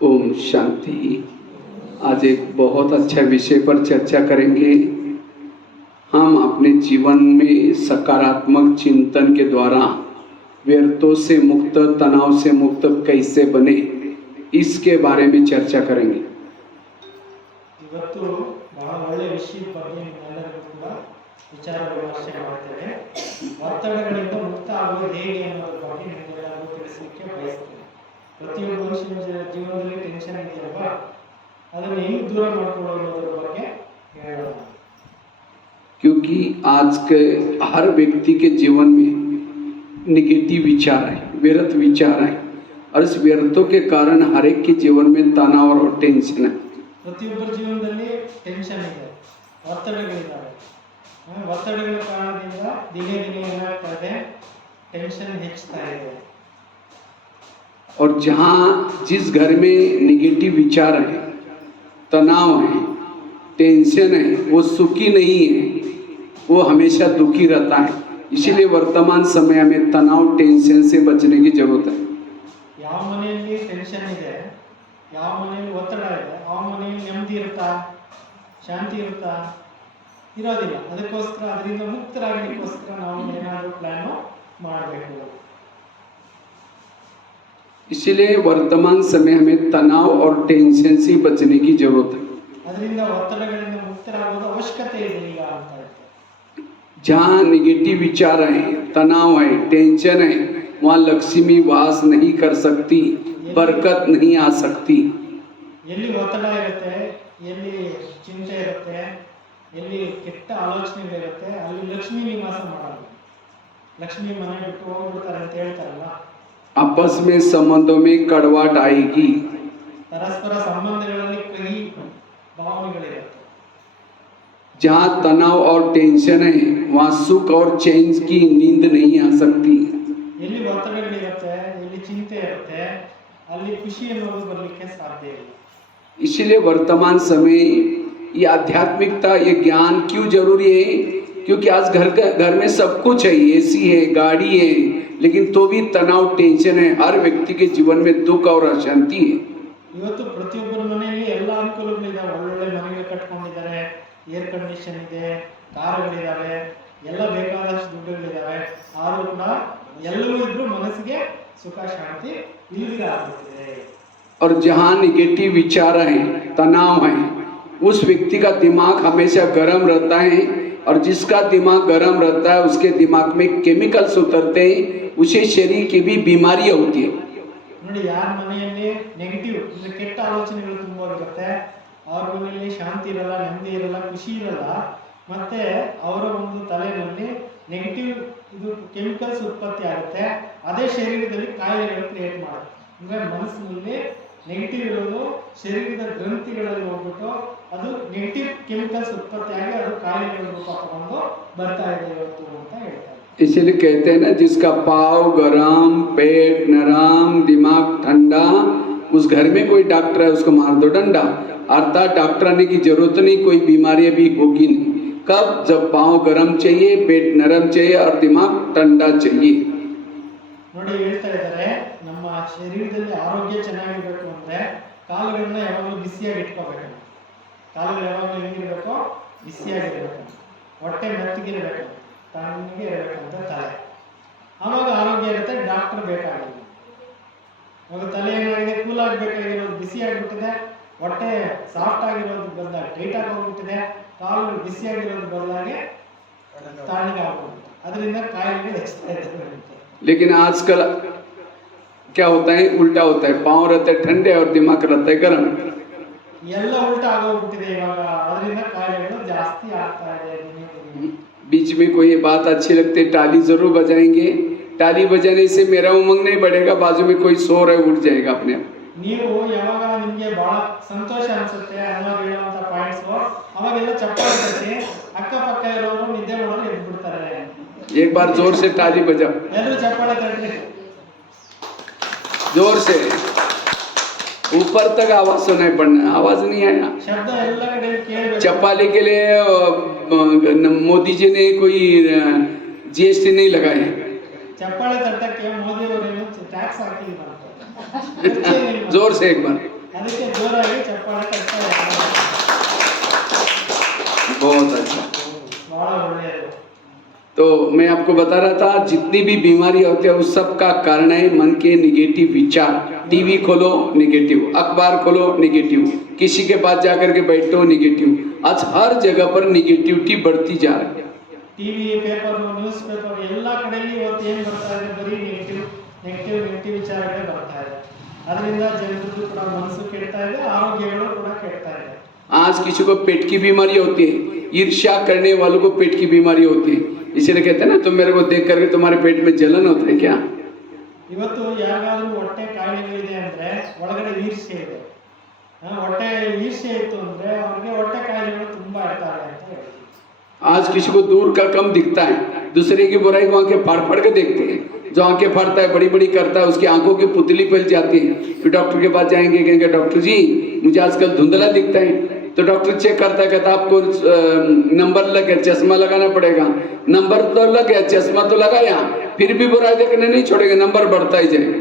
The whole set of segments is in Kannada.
ओम शांति। आज एक बहुत अच्छा विषय पर चर्चा करेंगे। हम अपने जीवन में सकारात्मक चिंतन के द्वारा व्यर्थों से मुक्त, तनाव से मुक्त कैसे बने, इसके बारे में चर्चा करेंगे। ಇವತ್ತು ಬಹಳ ಒಳ್ಳೆಯ ವಿಷಯದ ಬಗ್ಗೆ ನಿಮ್ಮೆಲ್ಲರಿಗೂ ಕೂಡ ವಿಚಾರ ವಿಮರ್ಶೆ ಮಾಡ್ತೇವೆ. ಒತ್ತಡಗಳಿಂದ ಮುಕ್ತ ಆಗುವುದು ಹೇಗೆ ಅನ್ನೋದ್ರ ಬಗ್ಗೆ ನಿಮ್ಗೆಲ್ಲರಿಗೂ ತಿಳಿಸಲಿಕ್ಕೆ ಬಯಸ್ತೇನೆ. ಪ್ರತಿಯೊಬ್ಬ ಮನುಷ್ಯನ ಜೀವನದಲ್ಲಿ ಟೆನ್ಷನ್ ಇದೆಯಲ್ವಾ, ಅದನ್ನು ಹೆಂಗೆ ದೂರ ಮಾಡ್ಕೊಳ್ಳೋದ್ರ ಬಗ್ಗೆ ಹೇಳೋಣ. क्योंकि आज के हर व्यक्ति के जीवन में निगेटिव विचार है, व्यर्थ विचार है, और इस व्यर्थों के कारण हर एक के जीवन में तनाव और टेंशन है। ಪ್ರತಿಯೊಬ್ಬರ ಜೀವನದಲ್ಲಿ ಟೆನ್ಷನ್ ಇದೆ, ಒತ್ತಡಗಳಿದ್ದಾವೆ. ಒತ್ತಡಗಳ ಕಾರಣದಿಂದ ದಿನೇ ದಿನೇ ಏನಾಗ್ತಾ ಇದೆ, ಟೆನ್ಷನ್ ಹೆಚ್ಚುತ್ತಾ ಇದೆ. और जहाँ जिस घर में निगेटिव विचार है, तनाव है, टेंशन है, वो सुखी नहीं है, वो हमेशा दुखी रहता है। इसीलिए वर्तमान समय में तनाव, टेंशन से बचने की जरूरत है। ಯಾವ ಮನೆಯಲ್ಲಿ ಟೆನ್ಷನ್ ಇದೆ, ಯಾವ ಮನೆಯಲ್ಲಿ ಒತ್ತಡ ಇದೆ, ಆ ಮನೆಯಲ್ಲಿ ನೆಮ್ಮದಿ ಇರುತ್ತಾ, ಶಾಂತಿ ಇರುತ್ತಾ? ಇರೋದಿಲ್ಲ. ಅದಕ್ಕೋಸ್ಕರ ಅದರಿಂದ ಮುಕ್ತರಾಗಲಿಕ್ಕೋಸ್ಕರ ನಾವು ಏನಾದರೂ ಪ್ಲಾನ್ ಮಾಡಬೇಕು. इसीलिए वर्तमान समय में तनाव और टेंशन से बचने की जरूरत है। ಅದರಿಂದ ಒತ್ತಡಗಳಿಂದ ಮುಕ್ತರಾಗೋದು ಅವಶ್ಯಕತೆ ಇದೆ ಈಗ ಅಂತ ಹೇಳ್ತಾರೆ. जहाँ निगेटिव विचार है, तनाव है, टेंशन है, वहाँ लक्ष्मी वास नहीं कर सकती, बरकत नहीं आ सकती। ಎಲ್ಲಿ ಒತ್ತಡ ಇರುತ್ತೆ, ಎಲ್ಲಿ ಚಿಂತೆ ಇರುತ್ತೆ, ಎಲ್ಲಿ ಕೆಟ್ಟ ಆಲೋಚನೆಗಳಿರುತ್ತೆ, ಅಲ್ಲಿ ಲಕ್ಷ್ಮೀ ನಿವಾಸ ಮಾಡಲ್ಲ. ಲಕ್ಷ್ಮೀ ಮನೆ ಬಿಟ್ಟು ಹೋಗ್ಬಿಡ್ತಾರೆ ಅಂತ ಹೇಳ್ತಾರಲ್ಲ. आपस में संबंधों में कड़वाहट आएगी। ಪರಸ್ಪರ ಸಂಬಂಧಗಳಲ್ಲಿ ಕಹಿ ಭಾವನೆಗಳಿರುತ್ತೆ. जहाँ तनाव और टेंशन है, वहाँ सुख और चैन की नींद नहीं आ सकती। ಎಲ್ಲಿ ಒತ್ತಡಗಳಿರುತ್ತೆ, ಎಲ್ಲಿ ಚಿಂತೆ ಇರುತ್ತೆ, ಅಲ್ಲಿ ಖುಷಿ ಅನ್ನೋದು ಬರಲಿಕ್ಕೆ ಸಾಧ್ಯ ಇಲ್ಲ. इसलिए वर्तमान समय ये आध्यात्मिकता, ये ज्ञान क्यों जरूरी है? क्योंकि आज घर में सब कुछ है, एसी है, गाड़ी है, लेकिन तो भी तनाव, टेंशन है। हर व्यक्ति के जीवन में दुख और अशांति है। ಇವತ್ತು ಪ್ರತಿಯೊಬ್ಬರ ಮನೆಯಲ್ಲಿ ಎಲ್ಲ ಅನುಕೂಲಗಳಿದ್ದಾವೆ. ಒಳ್ಳೊಳ್ಳೆ ಮನೆಗಳು ಕಟ್ಕೊಂಡಿದ್ದಾರೆ, ಏರ್ ಕಂಡೀಷನ್ ಇದೆ, ಕಾರುಗಳಿದ್ದಾವೆ, ಎಲ್ಲ ಬೇಕಾದಷ್ಟು ದುಡ್ಡುಗಳಿದ್ದಾವೆ. ಆದರೂ ಕೂಡ ಎಲ್ಲವೂ ಇದ್ರೂ ಮನಸ್ಸಿಗೆ ಸುಖ ಶಾಂತಿ ಇಲ್ಲದೆ ಆಗುತ್ತಿದೆ. और जहाँ निगेटिव विचार है, तनाव है, उस व्यक्ति का दिमाग हमेशा गर्म रहता है, और जिसका दिमाग गर्म रहता है उसके दिमाग में केमिकल्स उतरते हैं, उसे शरीर की भी बीमारियां होती है। ನೋಡಿ, ಯಾರ ಮನೆಯಲ್ಲಿ ನೆಗೆಟಿವ್ ಅಂದ್ರೆ ಕೆಟ್ಟ ಆಲೋಚನೆಗಳು ತುಂಬೋಗಿರುತ್ತೆ, ಅವ್ರ ಮನೆಯಲ್ಲಿ ಶಾಂತಿ ಇರಲ್ಲ, ನೆಮ್ಮದಿ ಇರಲ್ಲ, ಖುಷಿ ಇರಲ್ಲ. ಮತ್ತೆ ಅವರ ಒಂದು ತಲೆಯಲ್ಲಿ ನೆಗೆಟಿವ್ ಇದು ಕೆಮಿಕಲ್ಸ್ ಉತ್ಪತ್ತಿ ಆಗುತ್ತೆ. ಅದೇ ಶರೀರದಲ್ಲಿ ಕಾಯಿಲೆಗಳು ಕ್ರಿಯೇಟ್ ಮಾಡುತ್ತೆ. ಅಂದ್ರೆ ಮನಸ್ಸಿನಲ್ಲಿ ನೆಗೆಟಿವ್ ಇರೋದು ಶರೀರದ ಗ್ರಂಥಿಗಳಲ್ಲಿ ಹೋಗ್ಬಿಟ್ಟು ಅದು ನೆಗೆಟಿವ್ ಕೆಮಿಕಲ್ಸ್ ಉತ್ಪತ್ತಿ ಆಗಿ ಅದು ಕಾಯಿಲೆಗಳ ರೂಪ ತಗೊಂಡು ಬರ್ತಾ ಇದೆ ಇವತ್ತು ಅಂತ ಹೇಳ್ತಾರೆ. इसीलिए कहते हैं ना, जिसका पाव गरम, पेट नरम, दिमाग ठंडा, उस घर में कोई डॉक्टर है उसको मार दो डंडा। अर्थात डॉक्टर आने की जरूरत नहीं, कोई बीमारी भी होगी नहीं। कब? जब पाव गरम चाहिए, पेट नरम चाहिए और दिमाग ठंडा चाहिए। ನೋಡಿ, ಹೇಳ್ತಾ ಇದ್ದಾರೆ, ನಮ್ಮ ಶರೀರದಲ್ಲಿ ಆರೋಗ್ಯ ಚೆನ್ನಾಗಿರ್ಬೇಕು ಅಂದ್ರೆ ಕಾಲುಗಳನ್ನ ಯಾವಾಗಲೂ ಬಿಸಿಯಾಗಿ ಇಟ್ಕೋಬೇಕು. ಕಾಲುಗಳು ಯಾವಾಗಲೂ ಹೆಂಗಿರ್ಬೇಕು? ಬಿಸಿಯಾಗಿರ್ಬೇಕು. ಹೊಟ್ಟೆ ಮೆತ್ತಗಿರ್ಬೇಕು, ತಣ್ಣಗೆ ಇರಬೇಕಂತ ತಲೆ. ಆವಾಗ ಆರೋಗ್ಯ ಇರುತ್ತೆ, ಡಾಕ್ಟರ್ ಬೇಕಾಗಿಲ್ಲ. ಇವಾಗ ತಲೆ ಏನಾಗಿದೆ, ಕೂಲ್ ಆಗಬೇಕಾಗಿರೋದು ಬಿಸಿ ಆಗಿಬಿಟ್ಟಿದೆ, ಹೊಟ್ಟೆ ಸಾಫ್ಟ್ ಆಗಿರೋದು ಬದಲಾಗಿ ಟೈಟ್ ಆಗಿ ಹೋಗ್ಬಿಟ್ಟಿದೆ, ಕಾಲುಗಳು ಬಿಸಿಯಾಗಿರೋದು ಬದಲಾಗಿ ತಣ್ಣಗೆ ಆಗ್ಬಿಡುತ್ತೆ. ಅದರಿಂದ ಕಾಯಿಲೆಗಳು ಹೆಚ್ಚುತ್ತಾ ಇದ್ದಾವೆ. लेकिन आजकल क्या होता है? उल्टा होता है, पाँव रहते हैं ठंडे और दिमाग रहता है गर्म। ಎಲ್ಲ ಉಲ್ಟಾ ಆಗೋಗ್ಬಿಟ್ಟಿದೆ ಇವಾಗ. ಅದರಿಂದ ಕಾಯಿಲೆಗಳು ಜಾಸ್ತಿ ಆಗ್ತಾ ಇದೆ ದಿನೇ ದಿನೇ. बीच में कोई बात अच्छी लगती है, टाली जरूर बजाएंगे। टाली बजाने से मेरा उमंग नहीं बढ़ेगा, बाजू में कोई सो रहा है उठ जाएगा अपने आप। ನೀವು ಯಾವಾಗ ನಿಮಗೆ ಬಹಳ ಸಂತೋಷ ಅನ್ಸುತ್ತೆ ಅನ್ನೋರು ಹೇಳುವಂತ ಪಾಯಿಂಟ್ಸ್, ಅವಾಗೆಲ್ಲ ಚಪ್ಪಾಳೆ ತಟ್ಟಿ ಅಕ್ಕಪಕ್ಕ ಇರೋರು ನಿದ್ದೆ ಮಾಡೋರು ಎದ್ದು ಬಿಡ್ತಾರೆ. एक बार जोर से ताली बजाओ, ಎಲ್ಲರೂ ಚಪ್ಪಾಳೆ ತಟ್ಟಿ जोर से ऊपर तक आवाज सुनाई पड़ना। आवाज नहीं आया। ಶಬ್ದ ಎಲ್ಲ ಕಡೆ ಕೇಳಬೇಕು. चप्पाले के लिए मोदी जी ने कोई जीएसटी नहीं लगाया। ಚಪ್ಪಾಳೆ ತಟ್ಟಕ್ಕೆ ಮೋದಿ ಅವರೇನು ಟ್ಯಾಕ್ಸ್ ಹಾಕಿಲ್ಲ. जोर से एक बार। ಅದಕ್ಕೆ ಜೋರಾಗಿ ಚಪ್ಪಾಳೆ ತಟ್ತಾ ಇದ್ದಾರೆ. बहुत अच्छा। ಬಹಳ ಒಳ್ಳೆಯದು. तो मैं आपको बता रहा था जितनी भी बीमारी होती है उस सब का कारण है मन के निगेटिव विचार। टीवी खोलो निगेटिव, अखबार खोलो निगेटिव, किसी के पास जाकर के बैठो निगेटिव। आज हर जगह पर निगेटिविटी बढ़ती जा रही है। ಟಿವಿ, ಪೇಪರ್, ನ್ಯೂಸ್ ಪೇಪರ್ ಎಲ್ಲ ಕಡೆಯಲ್ಲಿ ಇವತ್ತು ಏನು ಬರ್ತಾ ಇದೆ, ಬರೀ ನೆಗೆಟಿವ್ ವಿಚಾರಗಳೇ ಬರ್ತಾ ಇದೆ. ಅದರಿಂದ ಜನರದ್ದು ಕೂಡ ಮನಸ್ಸು ಕೆಡ್ತಾ ಇದೆ, ಆರೋಗ್ಯಗಳು ಕೂಡ ಕೆಡ್ತಾ ಇದೆ. आज किसी को पेट की बीमारी होती है, ईर्ष्या करने वालों को पेट की बीमारी होती है। इसीलिए कहते हैं ना तुम मेरे को देख करके तुम्हारे पेट में जलन होता है क्या? ಇವತ್ತು ಯಾರಿಗಾದ್ರೂ ಹೊಟ್ಟೆ ಕಾಯಿಲೆಗಳಿದೆ ಅಂದ್ರೆ ಒಳಗಡೆ ಈರ್ಷ್ಯೆ ಇದೆ. ಹೊಟ್ಟೆ ಈರ್ಷ್ಯೆ ಇತ್ತು ಅಂದ್ರೆ ಅವ್ರಿಗೆ ಹೊಟ್ಟೆ ಕಾಯಿಲೆಗಳು ತುಂಬಾ ಇರ್ತಾರೆ ಅಂತ ಹೇಳ್ತೀವಿ. आज किसी को दूर का कम दिखता है, दूसरे की बुराई को आंखें फाड़ फाड़ के देखते हैं। जो आंखें फाड़ता है, बड़ी बड़ी करता है, उसकी आंखों की पुतली फैल जाती है। फिर डॉक्टर के पास जाएंगे, कहेंगे डॉक्टर जी मुझे आजकल धुंधला दिखता है। तो डॉक्टर चेक करता है, कहता आपको नंबर लग गया, चश्मा लगाना पड़ेगा। नंबर तो लग गया, चश्मा तो लगाया, फिर भी बुराई देखने नहीं छोड़ेगा, नंबर बढ़ता ही जाएगा।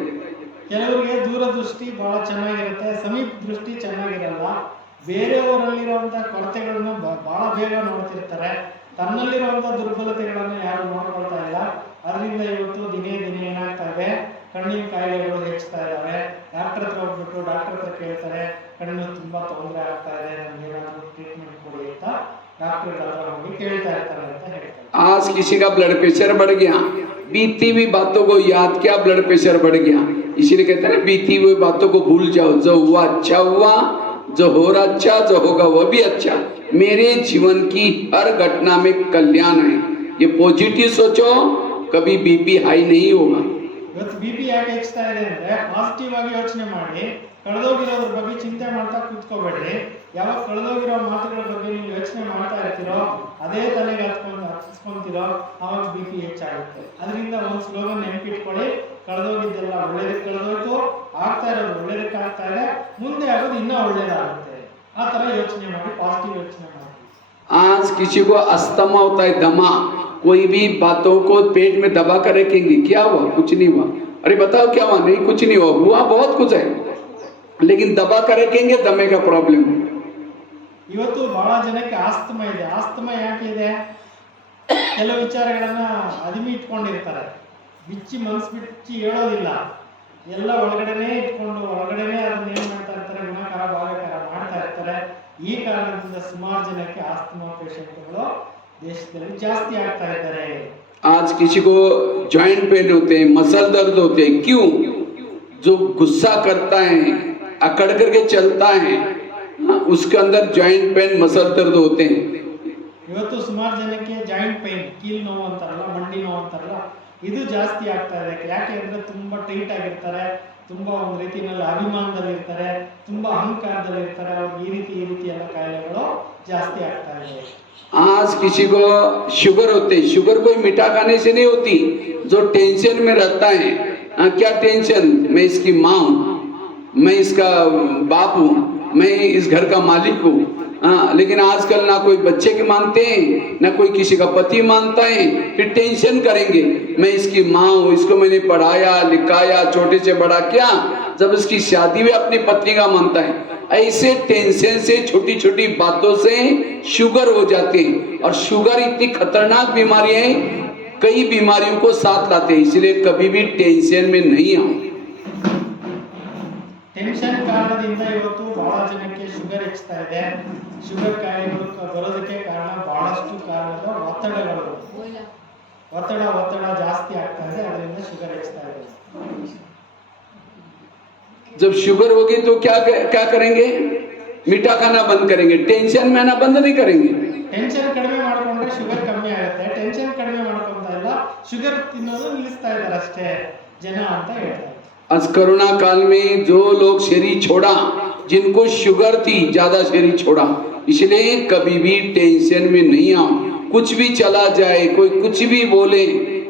ಕೆಲವರಿಗೆ ದೂರದೃಷ್ಟಿ ಬಹಳ ಚೆನ್ನಾಗಿರುತ್ತೆ, ಸಮೀಪ ದೃಷ್ಟಿ ಚೆನ್ನಾಗಿರಲ್ಲ. ಬೇರೆಯವರಲ್ಲಿರುವಂತಹ ಕೊರತೆಗಳನ್ನು ಬಹಳ ಬೇಗ ನೋಡ್ತಿರ್ತಾರೆ, ತನ್ನಲ್ಲಿರುವಂತಹ ದುರ್ಬಲತೆಗಳನ್ನು ಯಾರು ನೋಡ್ಕೊಳ್ತಾ ಇಲ್ಲ. ಅದರಿಂದ ಇವತ್ತು ದಿನೇ ಏನಾಗ್ತಾ ಇದೆ, ಕಣ್ಣಿನ ಕಾಯಿಲೆಗಳು ಹೆಚ್ಚುತ್ತಾ ಇದ್ದಾವೆ. ಡಾಕ್ಟರ್ ಹತ್ರ ಹೋಗ್ಬಿಟ್ಟು ಡಾಕ್ಟರ್ ಹತ್ರ ಕೇಳ್ತಾರೆ, ಕಣ್ಣು ತುಂಬಾ ತೊಂದರೆ ಆಗ್ತಾ ಇದೆ, ನಮ್ಗೆ ಏನಾದರೂ ಟ್ರೀಟ್ಮೆಂಟ್ ಕೊಡಿ ಅಂತ ಡಾಕ್ಟರ್ ಹತ್ರ ಹೋಗಿ ಕೇಳ್ತಾ ಇರ್ತಾರೆ ಅಂತ ಹೇಳ್ತಾರೆ. आज किसी का ब्लड प्रेशर बढ़ गया, बीती हुई बातों को याद किया, ब्लड प्रेशर बढ़ गया। इसीलिए कहते हैं ना बीती हुई बातों को भूल जाओ, जो हुआ अच्छा हुआ, जो हो रहा अच्छा, जो होगा वह भी अच्छा। मेरे जीवन की हर घटना में कल्याण है, ये पॉजिटिव सोचो, कभी बीपी हाई नहीं होगा। ಇವತ್ತು ಬಿಪಿ ಯಾಕೆ ಹೆಚ್ಚುತ್ತಾ ಇದೆ ಅಂದ್ರೆ ಪಾಸಿಟಿವ್ ಆಗಿ ಯೋಚನೆ ಮಾಡಿ, ಕಳೆದೋಗಿರೋದ್ರ ಬಗ್ಗೆ ಚಿಂತೆ ಮಾಡ್ತಾ ಕೂತ್ಕೋಬೇಡ್ರಿ. ಯಾವಾಗ ಕಳೆದೋಗಿರೋ ಮಾತುಗಳ ಬಗ್ಗೆ ನೀವು ಯೋಚನೆ ಮಾಡ್ತಾ ಇರ್ತೀರೋ, ಅದೇ ತಲೆಗೆ ಹತ್ಕೊಂತೀರೋ, ಅವಾಗ ಬಿಪಿ ಹೆಚ್ಚಾಗುತ್ತೆ. ಅದರಿಂದ ಒಂದು ಸ್ಲೋಗನ್ ನೆನಪಿಟ್ಕೊಳ್ಳಿ, ಕಳೆದೋಗಿದ್ದೆಲ್ಲ ಒಳ್ಳೇದಕ್ಕೆ ಕಳೆದೋಯ್ತು, ಆಗ್ತಾ ಇರೋದು ಒಳ್ಳೇದಕ್ಕೆ ಆಗ್ತಾ ಇದೆ, ಮುಂದೆ ಆಗೋದು ಇನ್ನೂ ಒಳ್ಳೇದಾಗುತ್ತೆ. ಆ ತರ ಯೋಚನೆ ಮಾಡಿ, ಪಾಸಿಟಿವ್ ಯೋಚನೆ ಮಾಡಿ. आज किसी को अस्थमा होता है, दमा, कोई भी बातों को पेट में दबा कर रखेंगे, क्या हुआ? कुछ नहीं हुआ। अरे बताओ क्या हुआ? नहीं कुछ नहीं हुआ, हुआ बहुत कुछ है, लेकिन दबा कर रखेंगे, दमे का प्रॉब्लम। ಇವತ್ತು ಬಹಳ ಜನಕ್ಕೆ ಆಸ್ತಮ ಇದೆ. ಆಸ್ತಮ ಯಾಕೆ ಇದೆ? ಕೆಲವು ವಿಚಾರಗಳನ್ನ ಅದಿಮಿ ಇಟ್ಕೊಂಡಿರ್ತಾರೆ, ಮನಸ್ಸು ಬಿಚ್ಚಿ ಹೇಳೋದಿಲ್ಲ, ಎಲ್ಲ ಒಳಗಡೆನೆ ಇಟ್ಕೊಂಡು ಒಳಗಡೆನೆ ಅದನ್ನ ಏನ್ ಮಾಡ್ತಾ ಇರ್ತಾರೆ, ಗುಣಕಾರ ಭಾಗಕಾರ ಮಾಡ್ತಾ ಇರ್ತಾರೆ. ಈ ಕಾರಣದಿಂದ ಸುಮಾರು ಜನಕ್ಕೆ ಆಸ್ತಮಾ ಪೇಷಂಟ್ಗಳು ದೇಶದಲ್ಲಿ ಜಾಸ್ತಿ ಆಗ್ತಾ ಇದ್ದಾರೆ. आज किसी को जॉइंट पेन होते हैं, मसल दर्द होते हैं, क्यों? जो गुस्सा करता है, अकड़ करके चलता है, उसके अंदर जॉइंट पेन, मसल दर्द होते हैं। ಇವತ್ತು ಸುಮಾರು ಜನಕ್ಕೆ ಜಾಯಿಂಟ್ ಪೈನ್, ಕೀಲ್ ನೋವು ಅಂತಾರಲ್ಲ, ಮಂಡಿ ನೋವು ಅಂತಾರಲ್ಲ, ಇದು ಜಾಸ್ತಿ ಆಗ್ತಾ ಇದೆ. ಯಾಕೆ ಅಂದ್ರೆ ತುಂಬಾ ಟೈಟ್ ಆಗಿರ್ತಾರೆ, ತುಂಬಾ ಒಂದು ರೀತಿಯಲ್ಲಿ ಅಭಿಮಾನದಲ್ಲಿ ಇರ್ತಾರೆ, ತುಂಬಾ ಅಹಂಕಾರದಲ್ಲಿ ಇರ್ತಾರೆ. ಅವ್ರಿಗೆ ಈ ರೀತಿ ಎಲ್ಲ ಕಾಯಿಲೆಗಳು ಜಾಸ್ತಿ ಆಗ್ತಾ ಇದೆ. आज किसी को शुगर होते, शुगर कोई मीठा खाने से नहीं होती, जो टेंशन में रहता है। क्या टेंशन? मैं इसकी माँ हूँ, मैं इसका बाप हूँ, मैं इस घर का मालिक हूँ। लेकिन आजकल ना कोई बच्चे के मानते हैं, ना कोई किसी का पति मानता है, फिर टेंशन करेंगे, मैं इसकी माँ हूँ, इसको मैंने पढ़ाया लिखाया, छोटे से बड़ा किया, जब इसकी शादी में अपनी पत्नी का मानता है। ऐसे टेंशन से, छोटी छोटी बातों से शुगर हो जाते हैं, और शुगर इतनी खतरनाक बीमारी है, कई बीमारियों को साथ लाते हैं। इसलिए कभी भी टेंशन में नहीं आओ। ಟೆನ್ಷನ್ ಕಾರಣದಿಂದ ಇವತ್ತು ಬಹಳ ಜನಕ್ಕೆ ಶುಗರ್ ಹೆಚ್ಚುತ್ತಾ ಇದೆ. ಶುಗರ್ ಕಾಯಿಲೆಗಳು ಬರೋದಕ್ಕೆ ಕಾರಣ ಬಹಳಷ್ಟು ಕಾರಣದ ಒತ್ತಡ ಜಾಸ್ತಿ ಆಗ್ತಾ ಇದೆ, ಅದರಿಂದ ಶುಗರ್ ಹೆಚ್ಚುತ್ತಾ ಇದೆ. जब शुगर होगी तो क्या करेंगे? मीठा खाना बंद करेंगे, टेंशन में आना बंद नहीं करेंगे। ಟೆನ್ಷನ್ ಕಡಿಮೆ ಮಾಡ್ಕೊಂಡ್ರೆ ಶುಗರ್ ಕಮ್ಮಿ ಆಗುತ್ತೆ. ಟೆನ್ಷನ್ ಕಡಿಮೆ ಮಾಡ್ಕೊಂತ ಇಲ್ಲ, ಶುಗರ್ ತಿನ್ನೋದು ನಿಲ್ಲಿಸ್ತಾ ಇದ್ದಾರೆ ಅಷ್ಟೇ ಜನ ಅಂತ ಹೇಳ್ತಾರೆ. आज कोरोना काल में जो लोग शरीर छोड़ा, जिनको शुगर थी, ज्यादा शरीर छोड़ा। इसलिए कभी भी टेंशन में नहीं आओ। कुछ भी चला जाए, कोई कुछ भी बोले,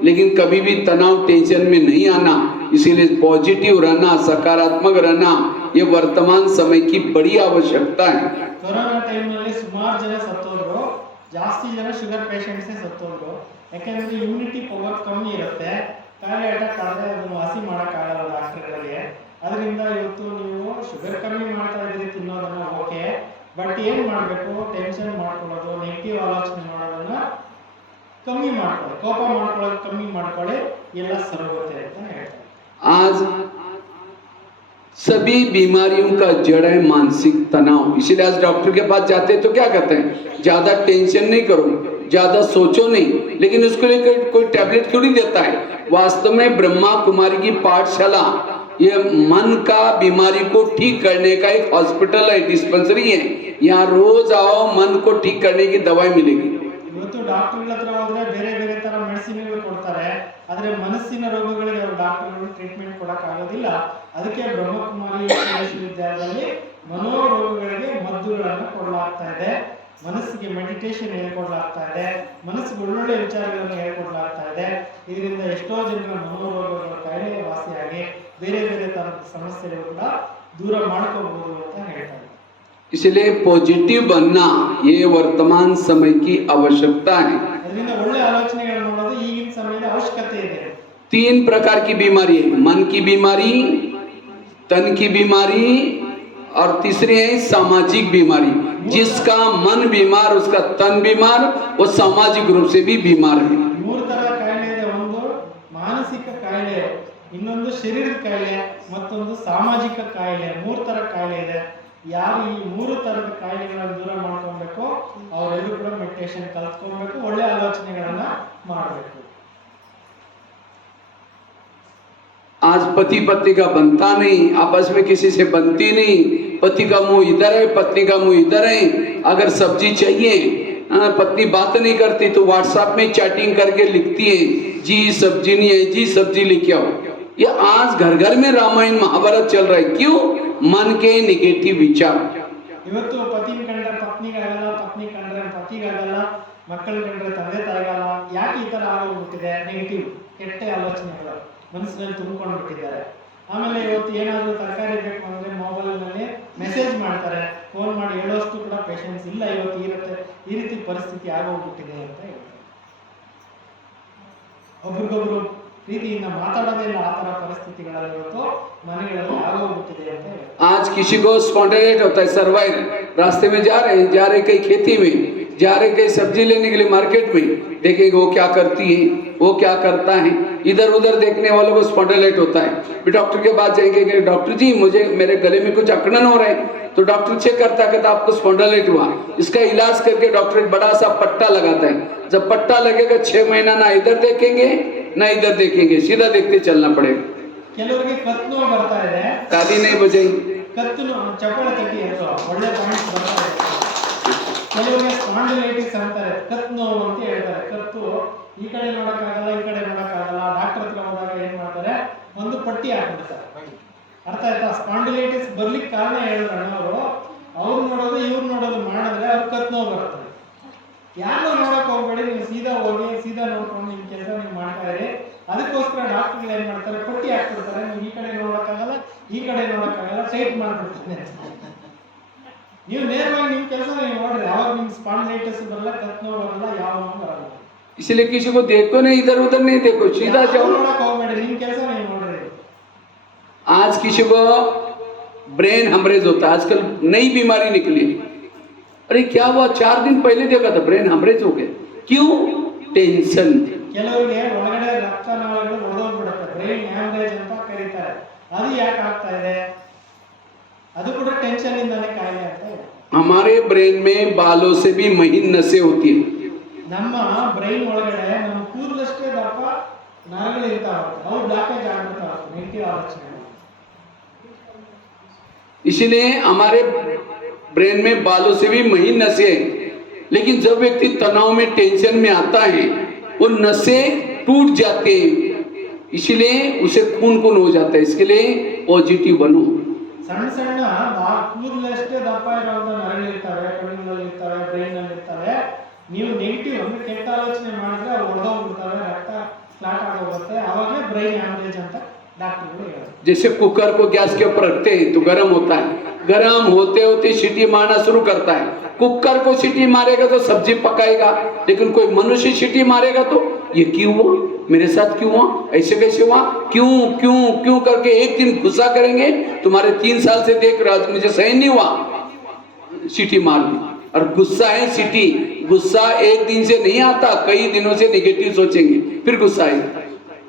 लेकिन कभी भी तनाव, टेंशन में नहीं आना। इसीलिए पॉजिटिव रहना, सकारात्मक रहना, ये वर्तमान समय की बड़ी आवश्यकता है। ಕೊರೋನಾ ಟೈಮ್ನಲ್ಲಿ ಸುಮಾರು ಜನ ಸತ್ತೋದ್ರು, ಜಾಸ್ತಿ ಜನ ಶುಗರ್ ಪೇಷಂಟ್ಸೇ ಸತ್ತೋದ್ರು. ಯಾಕೆಂದ್ರೆ ಇಮ್ಯುನಿಟಿ ಪವರ್ ಕಮ್ಮಿ ಇರುತ್ತೆ, ಕಾಯಿಲೆ ಅಟ್ಯಾಕ್ ಆದರೆ ಅದನ್ನು ವಾಸಿ ಮಾಡೋಕ್ಕಾಗಲ್ಲ ಡಾಕ್ಟರ್ಗಳಿಗೆ. ಅದರಿಂದ ಇವತ್ತು ನೀವು ಶುಗರ್ ಕಮ್ಮಿ ಮಾಡ್ತಾ ಇದ್ದೀರಿ ತಿನ್ನೋದನ್ನ ಓಕೆ, ಬಟ್ ಏನ್ ಮಾಡಬೇಕು, ಟೆನ್ಷನ್ ಮಾಡ್ಕೊಳ್ಳೋದು, ನೆಗೆಟಿವ್ ಆಲೋಚನೆ ಮಾಡೋದನ್ನ ಕಮ್ಮಿ ಮಾಡ್ಕೊಳ್ಳಿ, ಕೋಪ ಮಾಡ್ಕೊಳ್ಳೋದು ಕಮ್ಮಿ ಮಾಡ್ಕೊಳ್ಳಿ, ಎಲ್ಲ ಸರೋಗುತ್ತೆ ಅಂತ ಹೇಳ್ತಾರೆ. आज सभी बीमारियों का जड़ है मानसिक तनाव। इसलिए आज डॉक्टर के पास जाते हैं तो क्या कहते हैं, ज्यादा टेंशन नहीं करो, ज्यादा सोचो नहीं, लेकिन उसके लिए कोई टैबलेट क्यों नहीं देता है। वास्तव में ब्रह्मा कुमारी की पाठशाला ये मन का बीमारी को ठीक करने का एक हॉस्पिटल है, डिस्पेंसरी है। यहाँ रोज आओ, मन को ठीक करने की दवाई मिलेगी। ಇವತ್ತು ಡಾಕ್ಟರ್ಗಳ ಹತ್ರ ಹೋದ್ರೆ ಬೇರೆ ಬೇರೆ ತರ ಮೆಡಿಸಿನ್ಗಳು ಕೊಡ್ತಾರೆ, ಆದ್ರೆ ಮನಸ್ಸಿನ ರೋಗಗಳಿಗೆ ಅವರು ಡಾಕ್ಟರ್ಗಳು ಟ್ರೀಟ್ಮೆಂಟ್ ಕೊಡಕ್ ಆಗೋದಿಲ್ಲ. ಅದಕ್ಕೆ ಬ್ರಹ್ಮಕುಮಾರಿ ವಿಶ್ವವಿದ್ಯಾಲಯದಲ್ಲಿ ಮನೋರೋಗಗಳಿಗೆ ಮದ್ದುಗಳನ್ನು ಕೊಡಲಾಗ್ತಾ ಇದೆ, ಮನಸ್ಸಿಗೆ ಮೆಡಿಟೇಷನ್ ಹೇಳ್ಕೊಡ್ಲಾಗ್ತಾ ಇದೆ, ಮನಸ್ಸಿಗೆ ಒಳ್ಳೊಳ್ಳೆ ವಿಚಾರಗಳನ್ನು ಹೇಳ್ಕೊಡ್ಲಾಗ್ತಾ ಇದೆ. ಇದರಿಂದ ಎಷ್ಟೋ ಜನರ ಮನೋರೋಗಗಳ ಕಾಯಿಲೆ ವಾಸಿಯಾಗಿ ಬೇರೆ ಬೇರೆ ತರದ ಸಮಸ್ಯೆಗಳು ಕೂಡ ದೂರ ಮಾಡ್ಕೋಬಹುದು ಅಂತ ಹೇಳ್ತಾರೆ. इसलिए पॉजिटिव बनना ये वर्तमान समय की आवश्यकता है। ಅದರಿಂದ ಒಳ್ಳೆ ಆಲೋಚನೆಗಳನ್ನು ಮಾಡೋದು ಈಗಿನ ಸಮಯದ ಅವಶ್ಯಕತೆ ಇದೆ. 3 प्रकार की बीमारी है, मन की बीमारी, तन की बीमारी और तीसरी है सामाजिक बीमारी। जिसका मन बीमार, उसका तन बीमार, वो सामाजिक रूप से भी बीमार है। 3 ತರ ಕಾಯಿಲೆ ಇದೆ. ಒಂದು ಮಾನಸಿಕ ಕಾಯಿಲೆ, ಇನ್ನೊಂದು ಶರೀರದ ಕಾಯಿಲೆ, ಮತ್ತೊಂದು ಸಾಮಾಜಿಕ ಕಾಯಿಲೆ. 3 ತರ ಕಾಯಿಲೆ ಇದೆ. ಯಾರು ಈ 3 ತರದ ಕಾಯಿಲೆಗಳನ್ನು ದೂರ ಮಾಡ್ಕೊಳ್ಬೇಕು, ಅವರೆಲ್ಲರೂ ಕೂಡ ಮೆಡಿಟೇಷನ್ ಕಲ್ತ್ಕೊಳ್ಬೇಕು, ಒಳ್ಳೆ ಆಲೋಚನೆಗಳನ್ನ ಮಾಡಬೇಕು. आज पति पत्नी का बनता नहीं, आपस में किसी से बनती नहीं, पति का मुंह इधर है, पत्नी का मुंह इधर है। अगर सब्जी चाहिए, पत्नी बात नहीं करती तो व्हाट्सएप में चैटिंग करके लिखती है, जी सब्जी नहीं है, जी सब्जी लेके आओ। ये आज घर घर में रामायण महाभारत चल रहा है। क्यों? मन के नेगेटिव विचार। ಇವತ್ತು ಪತಿನ ಕಂಡ್ರೆ ಪತ್ನಿಗಾಗಲ್ಲ, ಪತ್ನಿ ಕಂಡ್ರೆ ಪತಿಗಾಗಲ್ಲ, ಮಕ್ಕಳು ಕಂಡ್ರೆ ತಂದೆ ತಾಯಿಗಾಗಲ್ಲ. ಯಾಕೆ ಈ ತರ ಆಗೋಗ್ಬಿಟ್ಟಿದೆ? ನೆಗೆಟಿವ್ ಕೆಟ್ಟ ಆಲೋಚನೆಗಳು ಮನಸ್ಸಿನಲ್ಲಿ ತುಂಬಿಕೊಂಡು ಬಿಟ್ಟಿದ್ದಾರೆ. ಆಮೇಲೆ ಇವತ್ತು ಏನಾದರೂ ತರಕಾರಿ ಬೇಕು ಅಂದ್ರೆ ಮೊಬೈಲ್ನಲ್ಲಿ ಮೆಸೇಜ್ ಮಾಡ್ತಾರೆ, ಫೋನ್ ಮಾಡಿ ಹೇಳೋಷ್ಟು ಕೂಡ ಪೇಷನ್ಸ್ ಇಲ್ಲ. ಇವತ್ತು ಈ ರೀತಿ ಪರಿಸ್ಥಿತಿ ಆಗೋಗ್ಬಿಟ್ಟಿದೆ ಅಂತ ಹೇಳ್ತಾರೆ. ಒಬ್ರಿಗೊಬ್ರು ಪ್ರೀತಿಯಿಂದ ಮಾತಾಡೋದೇ ಇಲ್ಲ, ಆ ತರ ಪರಿಸ್ಥಿತಿಗಳಲ್ಲಿ ಇವತ್ತು ಮನೆಗಳಲ್ಲಿ ಆಗೋಗ್ಬಿಟ್ಟಿದೆ ಅಂತ ಹೇಳ್ತಾರೆ. आज किसी को स्पॉन्टेनियस होता है, सर्वाइव, रास्ते में जा रहे कहीं खेती में, जा रहे कहीं सब्जी लेने के लिए मार्केट में, देखेंगे वो क्या करती है, वो क्या करता है। इधर उधर देखने वालों को स्पॉन्टेनियस होता है। फिर डॉक्टर के पास जाएंगे कि डॉक्टर जी मुझे मेरे गले में कुछ अकड़न हो रहा है, तो डॉक्टर चेक करता है, कहता आपको स्पॉन्टेनियस हुआ। इसका इलाज करके डॉक्टर एक बड़ा सा पट्टा लगाता है। जब पट्टा लगेगा 6 महीना ना इधर देखेंगे ना इधर देखेंगे, सीधा देखते चलना पड़ेगा। ಕೆಲವರಿಗೆ ಕತ್ತು ನೋವು ಬರ್ತಾ ಇದೆ, ताली नहीं बजाएंगे, ಕತ್ತು ಚಪ್ಪಳ ತಟ್ಟಿ ಅಂತ ಒಳ್ಳೆ ಪಾಯಿಂಟ್ ಬರ್ತಾ ಇದೆ. ಕೆಲವರಿಗೆ ಸ್ಪಾಂಡಿಲೈಟಿಸ್ ಅಂತಾರೆ, ಕತ್ತು ನೋವು ಅಂತ ಹೇಳ್ತಾರೆ. ಕತ್ತು ಈ ಕಡೆ ನೋಡಕ್ಕಾಗಲ್ಲ, ಈ ಕಡೆ ನೋಡಕ್ಕಾಗಲ್ಲ. ಡಾಕ್ಟರ್ ಹತ್ರ ಹೋದಾಗ ಏನ್ ಮಾಡ್ತಾರೆ, ಒಂದು ಪಟ್ಟಿ ಹಾಕ್ಬಿಡ್ತಾರೆ. ಅರ್ಥ ಆಯ್ತಾ? ಸ್ಪಾಂಡಿಲೈಟಿಸ್ ಬರ್ಲಿಕ್ಕೆ ಕಾರಣ ಹೇಳಿದ್ರು ಅಣ್ಣವರು, ಅವ್ರು ನೋಡೋದು ಇವ್ರು ನೋಡೋದು ಮಾಡಿದ್ರೆ ಅವ್ರು ಕತ್ತು ನೋವು ಬರ್ತದೆ. ಯಾರು ನೋಡಕ್ ಹೋಗ್ಬೇಡಿ, ನೀವು ಸೀದಾ ಹೋಗಿ ಸೀದಾ ನೋಡ್ಕೊಂಡು ನಿಮ್ ಕೆಲಸ ನೀವು ಮಾಡ್ತಾ ಇರಿ. ಅದಕ್ಕೋಸ್ಕರ ಡಾಕ್ಟರ್ಗಳು ಏನ್ ಮಾಡ್ತಾರೆ, ಪಟ್ಟಿ ಹಾಕ್ಬಿಡ್ತಾರೆ. ನೀವು ಈ ಕಡೆ ನೋಡಕ್ಕಾಗಲ್ಲ, ಈ ಕಡೆ ನೋಡಕ್ಕಾಗಲ್ಲ, ಟೈಟ್ ಮಾಡ್ಬಿಡ್ತಾನೆ. ನೀವು ನೇರವಾಗಿ ನಿಮ್ ಕೆಲಸ ನೀವು ನೋಡ್ರಿ, ಅವಾಗ ನಿಮ್ ಸ್ಪಾಂಡಿಲೈಟಿಸ್ ಬರಲ್ಲ, ಕತ್ತು ನೋವು ಬರಲ್ಲ, ಯಾವ ನೋವು ಬರಲ್ಲ. इसलिए किसी को देखो नहीं, इधर उधर नहीं देखो, सीधा जाओ। ನೋಡಕ್ ಹೋಗ್ಬೇಡಿ, ನಿಮ್ ಕೆಲಸ ನೀವು ನೋಡ್ರಿ. आज किसी को ब्रेन हेमरेज होता है, आजकल नई बीमारी निकली। अरे क्या हुआ, 4 दिन पहले देखा था ब्रेन हेमरेज हो गया। क्यों? टेंशन। ಕೆಲವರಿಗೆ ಒಳಗಡೆ ರಕ್ತನಾಳಗಳು ಒಡೆದೋಗ್ಬಿಡುತ್ತೆ, ಬ್ರೈನ್ ಹ್ಯಾಮರೇಜ್ ಅಂತ ಕರೀತಾರೆ. ಅದು ಯಾಕೆ ಆಗ್ತಾ ಇದೆ? ಅದು ಕೂಡ ಟೆನ್ಷನ್ ಇಂದಾನೆ ಕಾಯಿಲೆ ಆಗ್ತಾ ಇದೆ. हमारे ब्रेन में बालों से भी महीन नसें होती है। ನಮ್ಮ ಬ್ರೈನ್ ಒಳಗಡೆ ನಮ್ಮ ಕೂದಲಷ್ಟೇ ದಪ್ಪ ನರಗಳು ಇರ್ತಾವೆ, ಅವು ಬ್ಲಾಕೇಜ್ ಆಗ್ಬಿಡ್ತಾವೆ ನೆಗೆಟಿವ್ ಆಲೋಚನೆಗಳು. इसलिए हमारे ब्रेन में बालों से भी महीन नसें हैं। लेकिन जब व्यक्ति तनाव में, टेंशन में आता है, वो नसें टूट जाते हैं, इसलिए उसे खून हो जाता है। इसके लिए पॉजिटिव बनो। ಸಣ್ಣ ಸಣ್ಣ ಕೂದಲಷ್ಟೇ ದಪ್ಪ ಇರುವಂತ ನರಗಳು ಇರ್ತವೆ, ಕಣ್ಣಿನಲ್ಲಿ ಇರ್ತವೆ, ಬ್ರೈನ್ ಅಲ್ಲಿ ಇರ್ತವೆ. ನೀವು ನೆಗೆಟಿವ್ ಅಂದ್ರೆ ಕೆಟ್ಟ ಆಲೋಚನೆ ಮಾಡಿದ್ರೆ ಅವು ಒಡೆದೋಗ್ಬಿಡ್ತವೆ, ರಕ್ತ ಕ್ಲಾಟ್ ಆಗೋಗುತ್ತೆ. ಅವಾಗಲೇ ಬ್ರೈನ್ ಹ್ಯಾಮರೇಜ್ ಅಂತ ಡಾಕ್ಟರ್ಗಳು ಹೇಳ್ತಾರೆ. जैसे कुकर को गैस के ऊपर रखते हैं तो गर्म होता है, गर्म होते होते सीटी मारना शुरू करता है। कुकर को सीटी मारेगा तो सब्जी पकाएगा, लेकिन कोई मनुष्य सीटी मारेगा तो ये क्यों हुआ? मेरे साथ क्यों हुआ, ऐसे कैसे हुआ, क्यों क्यों क्यों करके एक दिन गुस्सा करेंगे, तुम्हारे 3 साल से देख रहा हूं मुझे सहन नहीं हुआ, सीटी मार दी। और गुस्सा है सीटी, गुस्सा एक दिन से नहीं आता, कई दिनों से नेगेटिव सोचेंगे फिर गुस्सा आएगा।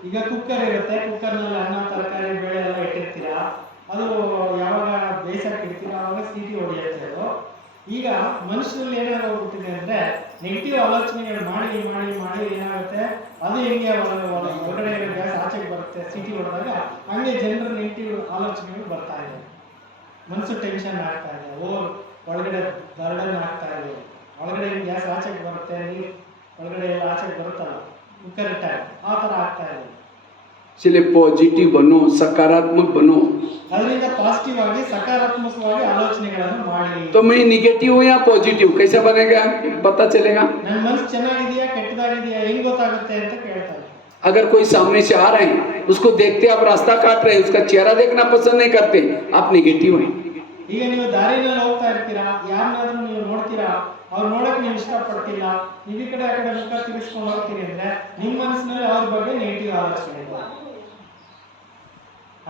ಈಗ ಕುಕ್ಕರ್ ಇರುತ್ತೆ, ಕುಕ್ಕರ್ನಲ್ಲಿ ಅನ್ನ ತರಕಾರಿ ಬೇಳೆ ಎಲ್ಲ ಇಟ್ಟಿರ್ತೀರಾ, ಅದು ಯಾವಾಗ ಬೇಯಿಸಕ್ಕೆ ಇಡ್ತೀರಾ ಆವಾಗ ಸೀಟಿ ಹೊಡೆಯುತ್ತೆ ಅದು. ಈಗ ಮನುಷ್ಯರಲ್ಲಿ ಏನಾದ್ರು ಹೋಗ್ಬಿಟ್ಟಿದೆ ಅಂದ್ರೆ ನೆಗೆಟಿವ್ ಆಲೋಚನೆಗಳು ಮಾಡಿ ಮಾಡಿ ಮಾಡಿ ಏನಾಗುತ್ತೆ, ಅದು ಹೆಂಗೆ ಹೊರಗಡೆ ಗ್ಯಾಸ್ ಆಚೆಗೆ ಬರುತ್ತೆ ಸೀಟಿ ಹೊಡೆದಾಗ, ಹಂಗೆ ಜನರ ನೆಗೆಟಿವ್ ಆಲೋಚನೆಗಳು ಬರ್ತಾ ಇದೆ, ಮನಸ್ಸು ಟೆನ್ಷನ್ ಆಗ್ತಾ ಇದೆ, ಒಳಗಡೆ ಬರ್ಡನ್ ಆಗ್ತಾ ಇದೆ, ಒಳಗಡೆ ಗ್ಯಾಸ್ ಆಚೆಗೆ ಬರುತ್ತೆ, ನೀರು ಒಳಗಡೆ ಎಲ್ಲ ಆಚೆಗೆ ಬರುತ್ತಲ್ಲ ಕುಕ್ಕರ್ ಇಟ್ಟಾಗ ಆ ಥರ ಆಗ್ತಾ ಇದೆ. इसलिए पॉजिटिव बनो, सकारात्मक बनो। ಅದರಿಂದ ಪಾಸಿಟಿವ್ ಆಗಿ ಸಕಾರಾತ್ಮಕವಾಗಿ ಆಲೋಚನೆಗಳನ್ನು ಮಾಡಿ. तो मैं निगेटिव हूँ या पॉजिटिव, कैसे बनेगा पता चलेगा? ನನ್ನ ಮನಸ್ಸು ಚೆನ್ನಾಗಿದೆಯಾ ಕೆಟ್ಟದಾಗಿದೆಯಾ ಹೆಂಗ್ ಗೊತ್ತಾಗುತ್ತೆ ಅಂತ ಕೇಳ್ತಾರೆ. अगर कोई सामने से आ रहे हैं, उसको देखते आप रास्ता काट रहे हैं, उसका चेहरा देखना पसंद नहीं करते, आप निगेटिव हैं। ಈಗ ನೀವು ದಾರಿನಲ್ಲಿ ಹೋಗ್ತಾ ಇರ್ತೀರಾ, ಯಾರನ್ನಾದ್ರೂ ನೀವು ನೋಡ್ತೀರಾ, ಅವ್ರು ನೋಡಕ್ ನೀವು ಇಷ್ಟಪಡ್ತಿಲ್ಲ, ನೀವು ಈ ಕಡೆ ಆ ಕಡೆ ಮುಖ ತಿರ್ಗಿಸ್ಕೊಂಡು ಹೋಗ್ತೀರಿ ಅಂದ್ರೆ ನಿಮ್ಮ ಮನಸ್ಸಿನಲ್ಲಿ ಅವ್ರ ಬಗ್ಗೆ ನೆಗೆಟಿವ್ ಆಲೋಚನೆ ಇದೆ.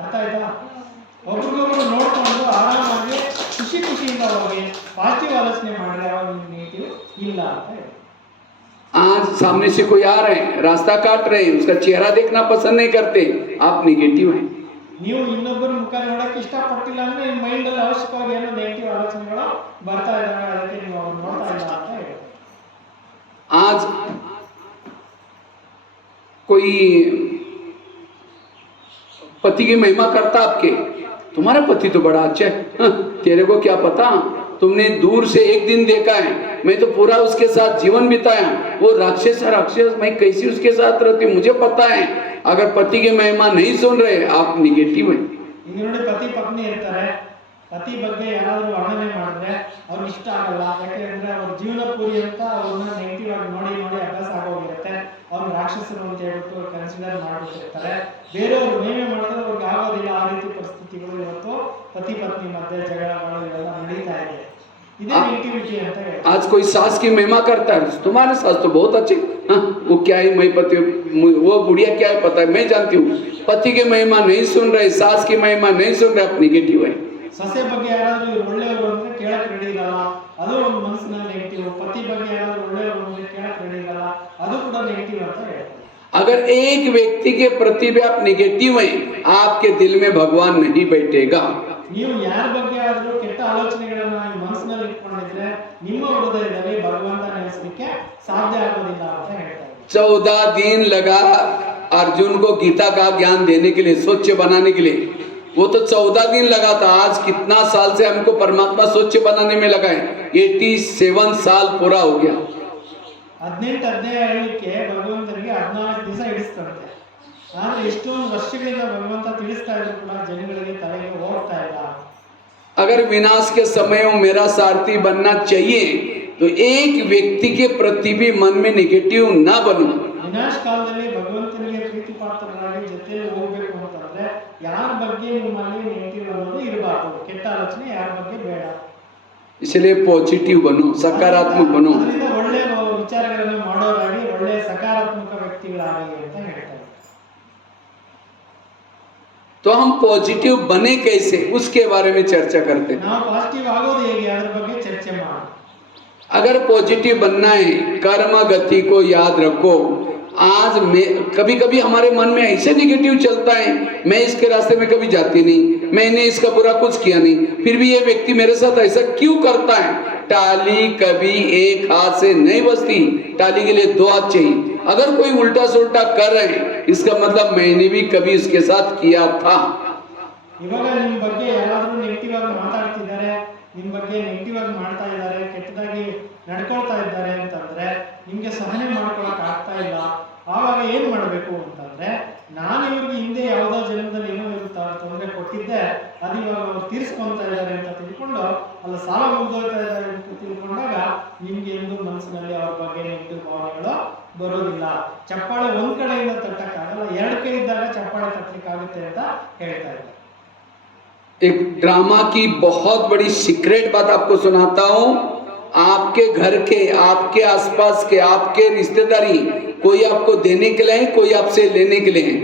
ಅರ್ಥ ಆಯ್ತಾ? ಒಬ್ರಿಗೊಬ್ರು ನೋಡ್ಕೊಂಡು ಆರಾಮಾಗಿ ಖುಷಿ ಖುಷಿಯಿಂದ ಹೋಗಿ ಪಾಸಿಟಿವ್ ಆಲೋಚನೆ ಮಾಡಿದ್ರೆ ಅವಾಗ ನೆಗೆಟಿವ್ ಇಲ್ಲ ಅಂತ ಹೇಳಿ. आज सामने से कोई आ रहे हैं, रास्ता काट रहे हैं, उसका चेहरा देखना पसंद नहीं करते, आप निगेटिव हैं। ನೀವು ಇನ್ನೊಬ್ಬರ ಮುಖ ನೋಡಕ್ಕೆ ಇಷ್ಟಪಟ್ಟಿಲ್ಲ ಅಂದ್ರೆ ನಿಮ್ಮ ಮೈಂಡ್ ಅಲ್ಲಿ ಅವಶ್ಯಕವಾಗಿ ಏನೋ ನೆಗೆಟಿವ್ ಆಲೋಚನೆಗಳು ಬರ್ತಾ ಇದ್ದಾವೆ, ಅದಕ್ಕೆ ನೀವು ಅವ್ರು ನೋಡ್ತಾ ಇಲ್ಲ ಅಂತ ಹೇಳಿ. आज कोई पति की महिमा करता आपके, तुम्हारा पति तो बड़ा अच्छा है, तेरे को क्या पता, तुमने दूर से एक दिन देखा है, मैं तो पूरा उसके साथ जीवन बिताया, वो राक्षस है राक्षस, मैं कैसी उसके साथ रहती मुझे पता है। अगर पति की महिमा नहीं सुन रहे, आप निगेटिव हैं। ಈಗ ನೋಡಿ ಪತಿ ಪತ್ನಿ ಇರ್ತಾರೆ, ಪತಿ ಬಗ್ಗೆ ಯಾರಾದ್ರೂ ವರ್ಣನೆ ಮಾಡಿದ್ರೆ ಅವ್ರಿಗೆ ಇಷ್ಟ ಆಗಲ್ಲ, ಯಾಕೆಂದ್ರೆ ಅವ್ರ ಜೀವನ ಪೂರಿ ಅಂತ ಅವ್ರನ್ನ ನೆಗೆಟಿವ್ ಆಗಿ ನೋಡಿ ನೋಡಿ ಅಭ್ಯಾಸ ಆಗೋಗಿರುತ್ತೆ, ಅವ್ರು ರಾಕ್ಷಸರು ಅಂತ ಹೇಳ್ಬಿಟ್ಟು ಕನ್ಸಿಡರ್ ಮಾಡ್ಬಿಟ್ಟಿರ್ತಾರೆ, ಬೇರೆಯವ್ರು ನೇಮೆ ಮಾಡಿದ್ರೆ ಅವ್ರಿಗೆ ಆಗೋದಿಲ್ಲ. ಆ ರೀತಿ ಪರಿಸ್ಥಿತಿಗಳು ಇವತ್ತು ಪತಿ ಪತ್ನಿ ಮಧ್ಯೆ ಜಗಳಗಳು ಇವೆಲ್ಲ ನಡೀತಾ ಇದೆ, ಇದೇ ನೆಗೆಟಿವಿಟಿ ಅಂತ ಹೇಳಿ. आज कोई सास की महिमा करता है, तुम्हारे सास तो बहुत अच्छे, हाँ वो क्या है, मैं पति वो बुढ़िया क्या है पता है, मैं जानती हूँ, पति की महिमा नहीं सुन रहे, सास की महिमा नहीं सुन रहे, आप निगेटिव है। ಸೊಸೆ ಬಗ್ಗೆ ಯಾರಾದ್ರೂ ಒಳ್ಳೆಯವರು ಅಂದ್ರೆ ಕೇಳಕ್ ರೆಡಿ ಇರಲ್ಲ, ಅದು ಒಂದು ಮನಸ್ಸಿನಲ್ಲಿ ನೆಗೆಟಿವ್. ಪತಿ ಬಗ್ಗೆ ಯಾರಾದ್ರೂ ಒಳ್ಳೆಯವರು ಅಂದ್ರೆ ಕೇಳಕ್ ರೆಡಿ ಇರಲ್ಲ, ಅದು ಕೂಡ ನೆಗೆಟಿವ್ ಅಂತ ಹೇಳ್ತಾರೆ. अगर एक व्यक्ति के प्रति भी आप निगेटिव हैं, आपके दिल में भगवान नहीं बैठेगा। ನೀವು ಯಾರ ಬಗ್ಗೆ ಆದ್ರೂ ಕೆಟ್ಟ ಆಲೋಚನೆಗಳನ್ನ ಮನಸ್ಸಿನಲ್ಲಿ ಇಟ್ಕೊಂಡಿದ್ರೆ ನಿಮ್ಮ ಹೃದಯದಲ್ಲಿ ಭಗವಂತ ನೆಲೆಸಲಿಕ್ಕೆ ಸಾಧ್ಯ ಆಗೋದಿಲ್ಲ ಅಂತ ಹೇಳ್ತಾರೆ. 14 दिन लगा अर्जुन को गीता का ज्ञान देने के लिए, स्वच्छ बनाने के लिए, वो तो 14 दिन लगा था। आज कितना साल से हमको परमात्मा स्वच्छ बनाने में लगा है, 87 साल पूरा हो गया। 18 ಅಧ್ಯಾಯ ಹೇಳಲಿಕ್ಕೆ ಭಗವಂತನಿಗೆ 14 ದಿವಸ ಹಿಡಿಸ್ತಂತೆ. ಆದ್ರೆ ಇಷ್ಟೊಂದು ವರ್ಷಗಳಿಂದ ಭಗವಂತ ತಿಳಿಸ್ತಾ ಇದ್ರು ಕೂಡ ಜನಗಳಿಗೆ ತಲೆಗೆ ಹೋಗ್ತಾ ಇಲ್ಲ. अगर विनाश के समय में मेरा सारथी बनना चाहिए तो एक व्यक्ति के प्रति भी मन में नेगेटिव ना बनो। ವಿನಾಶ ಕಾಲದಲ್ಲಿ ಭಗವಂತನಿಗೆ ಪ್ರೀತಿ ಪಾತ್ರರಾಗಿ ಜೊತೆಯಲ್ಲಿ ಹೋಗ್ಬೇಕು ಅಂತಂದ್ರೆ ಯಾರ ಬಗ್ಗೆ ನಿಮ್ಮಲ್ಲಿ ನೆಗೆಟಿವ್ ಅನ್ನೋದು ಇರಬಾರ್ದು, ಕೆಟ್ಟ ಆಲೋಚನೆ ಯಾರ ಬಗ್ಗೆ ಬೇಡ. इसलिए पॉजिटिव बनो, सकारात्मक बनो। ಅದರಿಂದ ಒಳ್ಳೆ ವಿಚಾರಗಳನ್ನು ಮಾಡೋರಾಗಿ ಒಳ್ಳೆ ಸಕಾರಾತ್ಮಕ ವ್ಯಕ್ತಿಗಳಾಗಿ ಅಂತ ಹೇಳ್ತಾರೆ. तो हम पॉजिटिव बने कैसे, उसके बारे में चर्चा करते हैं। ನಾವು ಪಾಸಿಟಿವ್ ಆಗೋದು ಹೇಗೆ ಅದರ ಬಗ್ಗೆ ಚರ್ಚೆ ಮಾಡೋಣ. अगर पॉजिटिव बनना है, कर्म गति को याद रखो। आज मैं कभी कभी हमारे मन में ऐसे निगेटिव चलता है, मैं इसके रास्ते में कभी जाती नहीं, मैंने इसका बुरा कुछ किया नहीं, फिर भी ये व्यक्ति मेरे साथ ऐसा क्यों करता है। टाली कभी एक हाथ से नहीं बजती, टाली के लिए 2 हाथ चाहिए। अगर कोई उल्टा सुल्टा कर रहे हैं, इसका मतलब मैंने भी कभी उसके साथ किया था। ಇವಾಗ ನಿಮ್ಮ ಬಗ್ಗೆ ಯಾರಾದ್ರೂ ನೆಗೆಟಿವ್ ಆಗಿ ಮಾತಾಡ್ತಿದ್ದಾರೆ, ನಿಮ್ಮ ಬಗ್ಗೆ ನೆಗೆಟಿವ್ ಆಗಿ ಮಾಡ್ತಾ ಇದ್ದಾರೆ, ಕೆಟ್ಟದಾಗಿ ನಡ್ಕೊಳ್ತಾ ಇದ್ದಾರೆ ಅಂತಂದ್ರೆ ನಿಮ್ಗೆ ಸಹನೆ ಮಾಡ್ಕೊಳಕ್ ಆಗ್ತಾ ಇಲ್ಲ. ಆವಾಗ ಏನ್ ಮಾಡ್ಬೇಕು ಅಂತಂದ್ರೆ, ನಾನು ಇವ್ರಿಗೆ ಹಿಂದೆ ಯಾವ್ದೋ ಜನ್ಮದಲ್ಲಿ ಏನೋ ತೊಂದರೆ ಕೊಟ್ಟಿದ್ದೆ, ಅದು ಇವಾಗ ಅವ್ರು ತೀರಿಸ್ಕೊಂತ ಇದ್ದಾರೆ ಅಂತ ತಿಳ್ಕೊಂಡು, ಅಲ್ಲ ಸಾಲ ಮುಗ್ದೋಗ್ತಾ ಇದ್ದಾರೆ ಅಂತ ತಿಳ್ಕೊಂಡಾಗ ನಿಮ್ಗೆ ಎಂದು ಮನಸ್ಸಿನಲ್ಲಿ ಅವ್ರ ಬಗ್ಗೆ ನೆಗೆಟಿವ್ ಭಾವನೆಗಳು ಬರೋದಿಲ್ಲ. ಚಪ್ಪಾಳೆ ಒಂದ್ ಕಡೆಯಿಂದ ತಟ್ಟಕ್ಕಾಗಲ್ಲ, 2 ಕೈ ಇದ್ದಾಗ ಚಪ್ಪಾಳೆ ತಟ್ಟಲಿಕ್ಕೆ ಆಗುತ್ತೆ ಅಂತ ಹೇಳ್ತಾ ಇದ್ದಾರೆ. एक ड्रामा की बहुत बड़ी सीक्रेट बात आपको सुनाता हूं। आपके घर के, आपके आसपास के, आपके रिश्तेदारी कोई आपको देने के लिए है, कोई आपसे लेने के लिए है।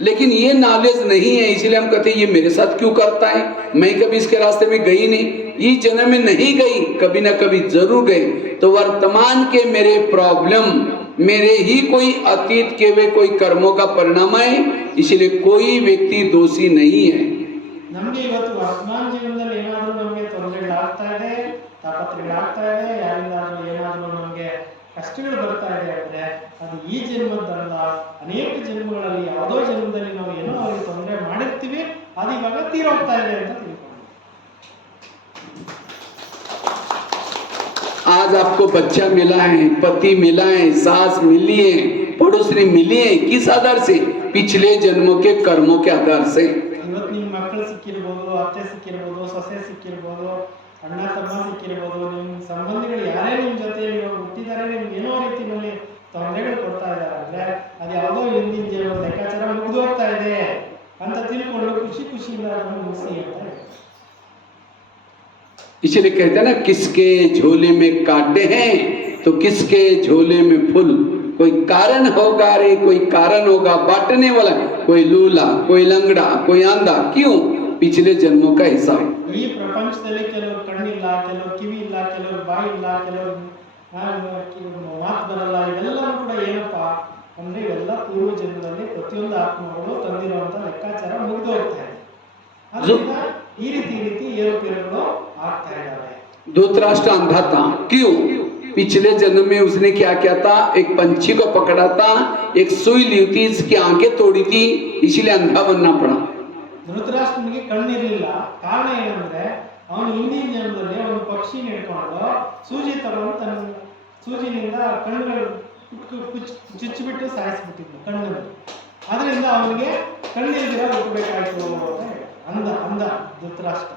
लेकिन ये नॉलेज नहीं है, इसलिए हम कहते हैं ये मेरे साथ क्यों करता है, मैं कभी इसके रास्ते में गई नहीं। इस जन्म में नहीं गई, कभी ना कभी जरूर गई। तो वर्तमान के मेरे प्रॉब्लम मेरे ही कोई अतीत के वे कोई कर्मों का परिणाम है, इसलिए कोई व्यक्ति दोषी नहीं है। ನಮಗೆ ಇವತ್ತು ವರ್ತಮಾನ ಜೀವನದಲ್ಲಿ ಏನಾದರೂ ನಮಗೆ ತೊಂದರೆಗಳಾಗ್ತಾ ಇದೆ, ತಾಪತ್ರಗಳಾಗ್ತಾ ಇದೆ, ಯಾರಿಂದಾದ್ರೂ ಏನಾದರೂ ನಮಗೆ ಕಷ್ಟಗಳು ಬರ್ತಾ ಇದೆ ಅಂದ್ರೆ ಅದು ಈ ಜನ್ಮದ್ದಲ್ಲ, ಅನೇಕ ಜನ್ಮಗಳಲ್ಲಿ ಯಾವುದೋ ಜನ್ಮದಲ್ಲಿ ನಾವು ಏನೋ ಅವ್ರಿಗೆ ತೊಂದರೆ ಮಾಡಿರ್ತೀವಿ, ಅದು ಇವಾಗ ತೀರೋಗ್ತಾ ಇದೆ ಅಂತ ತಿಳ್ಕೊಂಡು। आज आपको बच्चा मिला है, पति मिला है, सास मिली है, पड़ोसी मिली है, किस आधार से? पिछले जन्मों के कर्मों के आधार से। ಇವತ್ತು ನಿಮ್ಮ ಮಕ್ಕಳು ಸಿಕ್ಕಿರ್ಬೋದು, ಅತ್ತೆ ಸಿಕ್ಕಿರ್ಬೋದು, ಸೊಸೆ ಸಿಕ್ಕಿರ್ಬೋದು, ಅಣ್ಣ ತಮ್ಮ ಸಿಕ್ಕಿರ್ಬೋದು, ನಿಮ್ಮ ಸಂಬಂಧಿಗಳು ಯಾರೇ ನಿಮ್ಮ ಜೊತೆ ಇವಾಗ ಹುಟ್ಟಿದ್ದಾರೆ, ನಿಮ್ಗೆ ಏನೋ ರೀತಿಯಲ್ಲಿ ತೊಂದರೆಗಳು ಕೊಡ್ತಾ ಇದ್ದಾರೆ ಅಂದ್ರೆ ಅದು ಯಾವುದೋ ಹಿಂದಿನ ಜೀವನ ಲೆಕ್ಕಾಚಾರ ಮುಗಿದು ಹೋಗ್ತಾ ಇದೆ ಅಂತ ತಿಳ್ಕೊಂಡು ಖುಷಿಯಿಂದ ಅದನ್ನು ಮುಗಿಸಿ ಅಂತ ಹೇಳಿ। इसलिए कहते हैं ना, किसके झोले में कांटे हैं तो किसके झोले में फूल। कोई कारण होगा रे, कोई कारण होगा बांटने वाला, कोई लूला, कोई लंगड़ा, कोई आंधा, क्यों? पिछले जन्मों का हिसाब। ಈ ಪ್ರಪಂಚದಲ್ಲಿ ಕೆಲವರು ಕಣ್ಣಿಲ್ಲ, ಕೆಲವರು ಕಿವಿ ಇಲ್ಲ, ಕೆಲವರು ಬಾಯಿ ಇಲ್ಲ, ಕೆಲವರು ಮಾತು ಬರಲ್ಲ, ಇವೆಲ್ಲವೂ ಕೂಡ ಏನಪ್ಪ ಅಂದ್ರೆ ಇವೆಲ್ಲ ಪೂರ್ವ ಜನ್ಮದಲ್ಲಿ ಪ್ರತಿಯೊಂದು ಆತ್ಮಗಳು ತಂದಿರುವಂತ ಲೆಕ್ಕಾಚಾರ ಮುಗಿದು ಹೋಗ್ತಾ ಇದೆ। ಅದರಿಂದ ಈ ರೀತಿ ಏರುಪೇರುಗಳು ಆಗ್ತಾ ಇದ್ದಾವೆ। धृतराष्ट्र अंधा था, क्यों? पिछले जन्म में उसने क्या किया था? एक पंछी को पकड़ा था, एक सुई ली थी, इसकी आंखें तोड़ी थी, इसलिए अंधा बनना पड़ा। ಧೃತರಾಷ್ಟ್ರನಿಗೆ ಕಣ್ಣಿರಲಿಲ್ಲ, ಕಾರಣ ಏನಂದ್ರೆ ಅವನು ಹಿಂದಿನ ಜನ್ಮದಲ್ಲಿ ಒಂದು ಪಕ್ಷಿ ಹಿಡ್ಕೊಂಡು ಸೂಜಿ ತಗೊಂಡು ತನ್ನ ಸೂಜಿನಿಂದ ಕಣ್ಣುಗಳು ಚುಚ್ಚಿಬಿಟ್ಟು ಸಾಯಿಸ್ಬಿಟ್ಟಿದ್ನು ಕಣ್ಣನ್ನು, ಅದರಿಂದ ಅವನಿಗೆ ಕಣ್ಣಿಲ್ದಿರ ಹುಟ್ಟಬೇಕಾಯ್ತು ಅಂತ ಅಂದ ಧೃತರಾಷ್ಟ್ರ।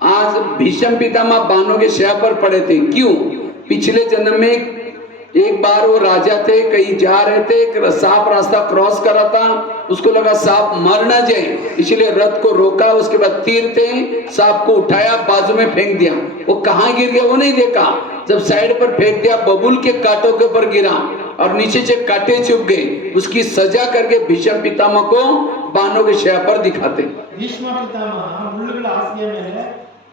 आज भीष्म पितामह बाणों के शय पर पड़े थे, क्यों? पिछले जन्म में एक बार वो राजा थे, कहीं जा रहे थे, एक सांप रास्ता क्रॉस कर रहा था, उसको लगा सांप मर न जाए, इसलिए रथ को रोका, उसके बाद तीर थे, सांप को उठाया, बाजू में फेंक दिया। वो कहाँ गिर गया वो नहीं देखा, जब साइड पर फेंक दिया बबूल के कांटों के ऊपर गिरा और नीचे से कांटे चुभ गए। उसकी सजा करके भीष्म पितामह को बाणों के शय पर दिखाते। ಭೀಷ್ಮ ಪಿತಾಮಹ ಮುಳ್ಳುಗಳ ಹಾಸಿಗೆ ಮೇಲೆ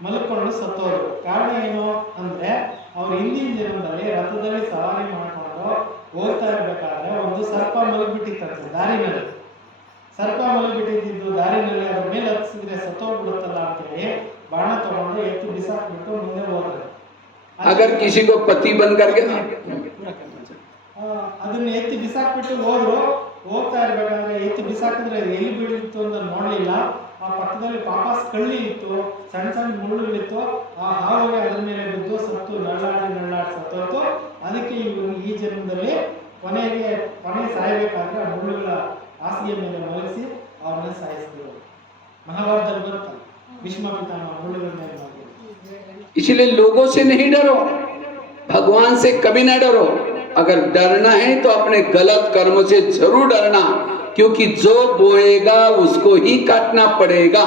ಮಲ್ಕೊಂಡು ಸತ್ತೋರು। ಕಾರಣ ಏನು ಅಂದ್ರೆ ಅವ್ರು ಹಿಂದಿನ ಜನ್ಮದಲ್ಲಿ ರಥದಲ್ಲಿ ಸವಾರಿ ಮಾಡ್ಕೊಂಡು ಹೋಗ್ತಾ ಇರ್ಬೇಕಾದ್ರೆ ಒಂದು ಸರ್ಪ ಮಲಗಿಬಿಟ್ಟಿತ್ತು ದಾರಿನಲ್ಲಿ। ಸರ್ಪ ಮಲಗಿಬಿಟ್ಟಿದ್ದು ದಾರಿನಲ್ಲಿ, ಅದ್ರ ಮೇಲೆ ಹತ್ತಿಸಿದ್ರೆ ಸತ್ತೋಗ್ಬಿಡುತ್ತಲ್ಲ ಅಂತೇಳಿ ಬಾಣ ತಗೊಂಡು ಎತ್ತು ಬಿಸಾಕ್ಬಿಟ್ಟು ಮುಂದೆ ಹೋದ್ರು। अगर किसी को पति बन करके ಅದನ್ನ ಎತ್ತಿ ಬಿಸಾಕ್ಬಿಟ್ಟು ಹೋದ್ರು। ಹೋಗ್ತಾ ಇರ್ಬೇಕಾದ್ರೆ ಎತ್ತಿ ಬಿಸಾಕಿದ್ರೆ ಎಲ್ಲಿ ಬೀಳಿತ್ತು ಅಂತ ನೋಡ್ಲಿಲ್ಲ, ಆ ಪಕ್ಕದಲ್ಲಿ ಪಾಪಾಸ್ ಕಳ್ಳಿ ಇತ್ತು, ಸಣ್ಣ ಸಣ್ಣ ಮುಳ್ಳುಗಳಿತ್ತು, ಆ ಹಾವಿಗೆ ಅದ್ರ ಮೇಲೆ ಬಿದ್ದು ಸತ್ತು ನಳ್ಳಾಡಿ ಸತ್ತೋಯ್ತು। ಅದಕ್ಕೆ ಇವರು ಈ ಜನ್ಮದಲ್ಲಿ ಕೊನೆ ಸಾಯ್ಬೇಕಾದ್ರೆ ಆ ಮುಳ್ಳುಗಳ ಹಾಸಿಗೆ ಮೇಲೆ ಮಲಗಿಸಿ ಅವ್ರನ್ನ ಸಾಯಿಸಿದ್ರು। ಮಹಾಭಾರತದಲ್ಲಿ ಬರುತ್ತೆ ಭೀಷ್ಮ ಪಿತಾಮಹ ಮುಳ್ಳುಗಳ ಮೇಲೆ ಮಲಗಿದ್ರು। इसलिए लोगों से नहीं डरो, भगवान से कभी ना डरो। अगर डरना है तो अपने गलत कर्मों से जरूर डरना, क्योंकि जो बोएगा उसको ही काटना पड़ेगा।